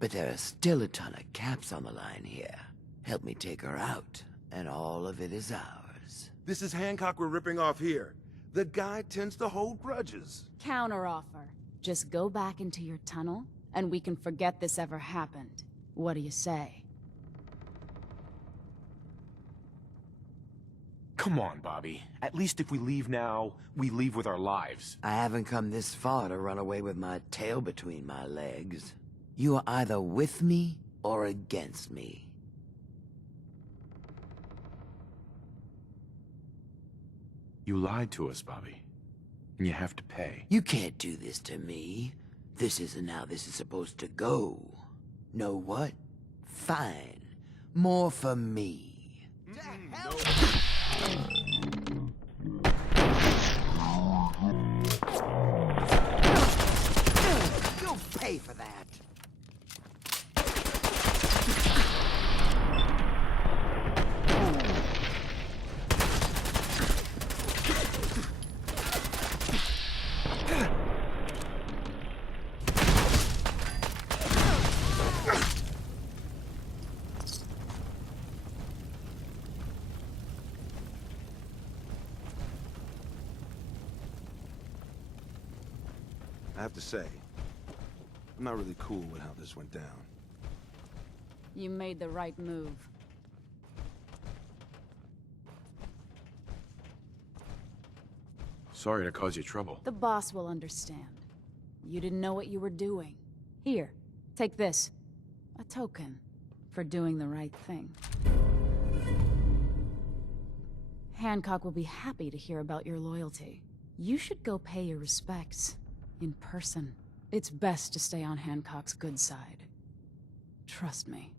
but there are still a ton of caps on the line here. Help me take her out, and all of it is ours. This is Hancock we're ripping off here. The guy tends to hold grudges. Counteroffer. Just go back into your tunnel, and we can forget this ever happened. What do you say? Come on, Bobby. At least if we leave now, we leave with our lives. I haven't come this far to run away with my tail between my legs. You are either with me or against me. You lied to us, Bobby. And you have to pay. You can't do this to me. This isn't how this is supposed to go. Know what? Fine. More for me. You'll pay for that. I have to say, I'm not really cool with how this went down. You made the right move. Sorry to cause you trouble. The boss will understand. You didn't know what you were doing. Here, take this. A token for doing the right thing. Hancock will be happy to hear about your loyalty. You should go pay your respects. In person. It's best to stay on Hancock's good side. Trust me.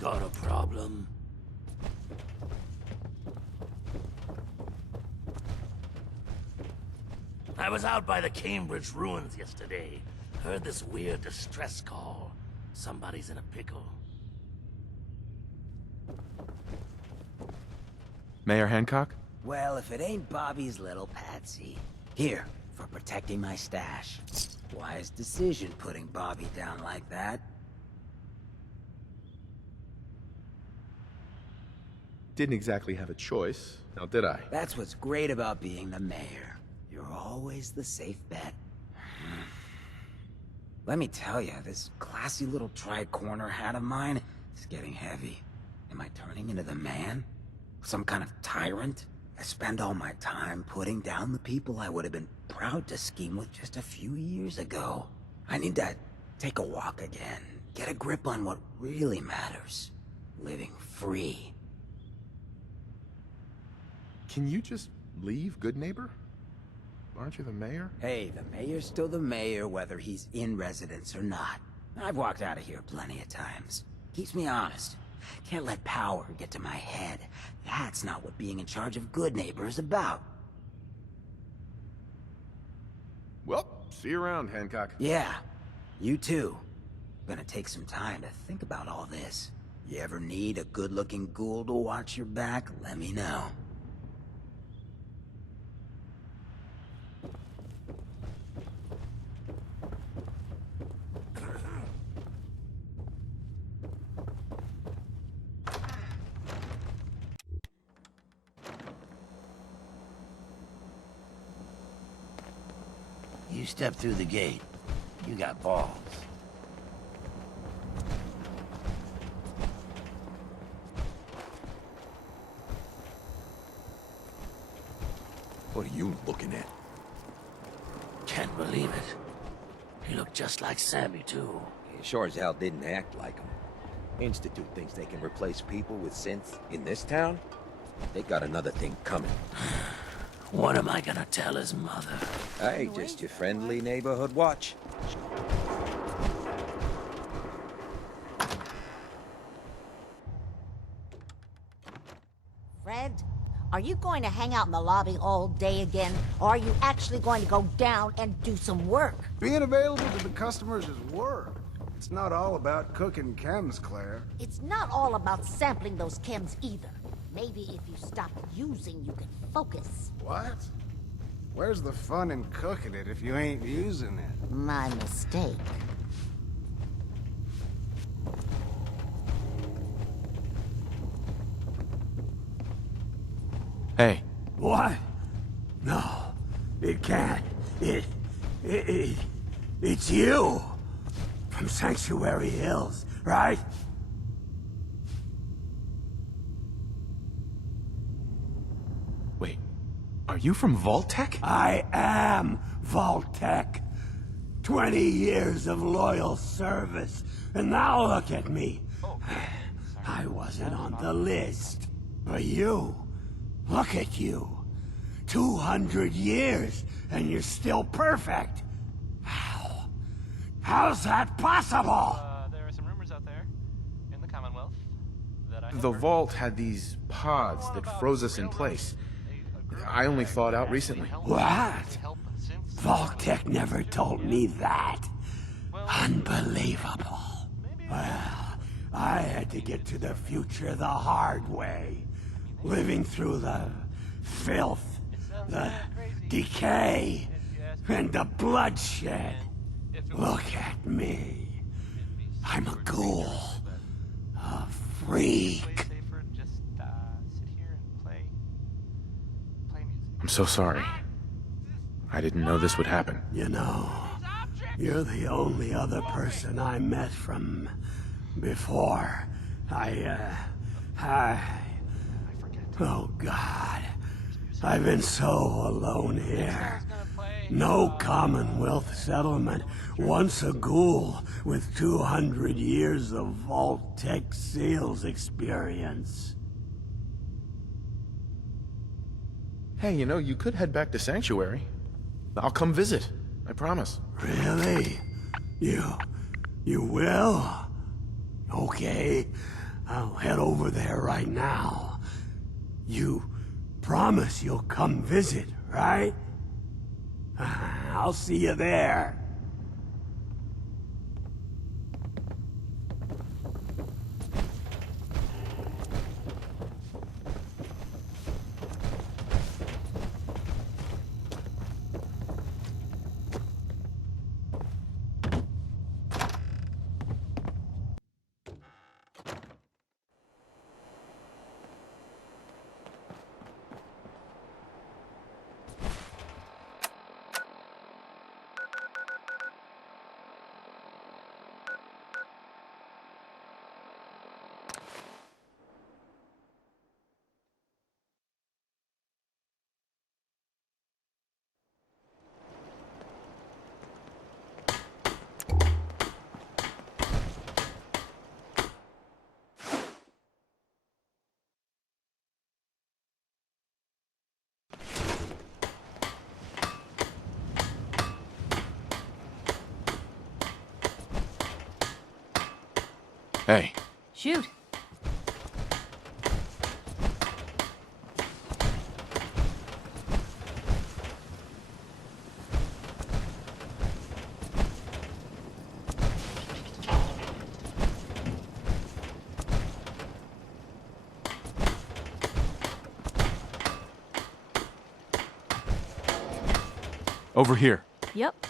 Got a problem? I was out by the Cambridge ruins yesterday. Heard this weird distress call. Somebody's in a pickle. Mayor Hancock? Well, if it ain't Bobby's little patsy. Here, for protecting my stash. Wise decision putting Bobby down like that. Didn't exactly have a choice, now did I? That's what's great about being the mayor. You're always the safe bet. Let me tell you, this classy little tri-corner hat of mine is getting heavy. Am I turning into the man? Some kind of tyrant? I spend all my time putting down the people I would have been proud to scheme with just a few years ago. I need to take a walk again, get a grip on what really matters. Living free. Can you just leave, good neighbor? Aren't you the mayor? Hey, the mayor's still the mayor whether he's in residence or not. I've walked out of here plenty of times. Keeps me honest. Can't let power get to my head. That's not what being in charge of Good Neighbor is about. Well, see you around, Hancock. Yeah, you too. Gonna take some time to think about all this. You ever need a good-looking ghoul to watch your back, let me know. step through the gate. You got balls. What are you looking at? Can't believe it. He looked just like Sammy, too. He sure as hell didn't act like him. Institute thinks they can replace people with synths in this town? They got another thing coming. What am I gonna tell his mother? Hey, just your friendly neighborhood watch. Fred, are you going to hang out in the lobby all day again? Or are you actually going to go down and do some work? Being available to the customers is work. It's not all about cooking chems, Claire. It's not all about sampling those chems either. Maybe if you stop using, you can focus. What? Where's the fun in cooking it if you ain't using it? My mistake. Hey. What? No, it can't. It's you. From Sanctuary Hills, right? Wait, are you from Vault-Tec? I am Vault-Tec. 20 years of loyal service, and now look at me. I wasn't on the list. But you, look at you. 200 years, and you're still perfect. How's that possible? There are some rumors out there in the Commonwealth that I... The Vault had these pods that froze us in place. I only thawed out recently. What? Vault-Tec never told me that. Unbelievable. Well, I had to get to the future the hard way. Living through the filth, the decay, and the bloodshed. Look at me. I'm a ghoul. A freak. I'm so sorry. I didn't know this would happen. You know, you're the only other person I met from before. Oh God. I've been so alone here. No Commonwealth settlement. Once a ghoul with 200 years of Vault-Tec sales experience. Hey, you know, you could head back to Sanctuary. I'll come visit. I promise. Really? You will? Okay. I'll head over there right now. You promise you'll come visit, right? I'll see you there. Hey. Shoot. Over here. Yep,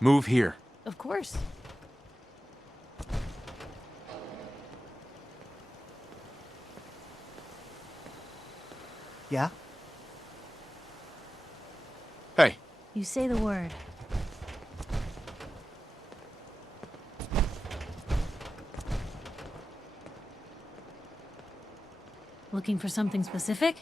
Move here. of course. Yeah? You say the word. Looking for something specific?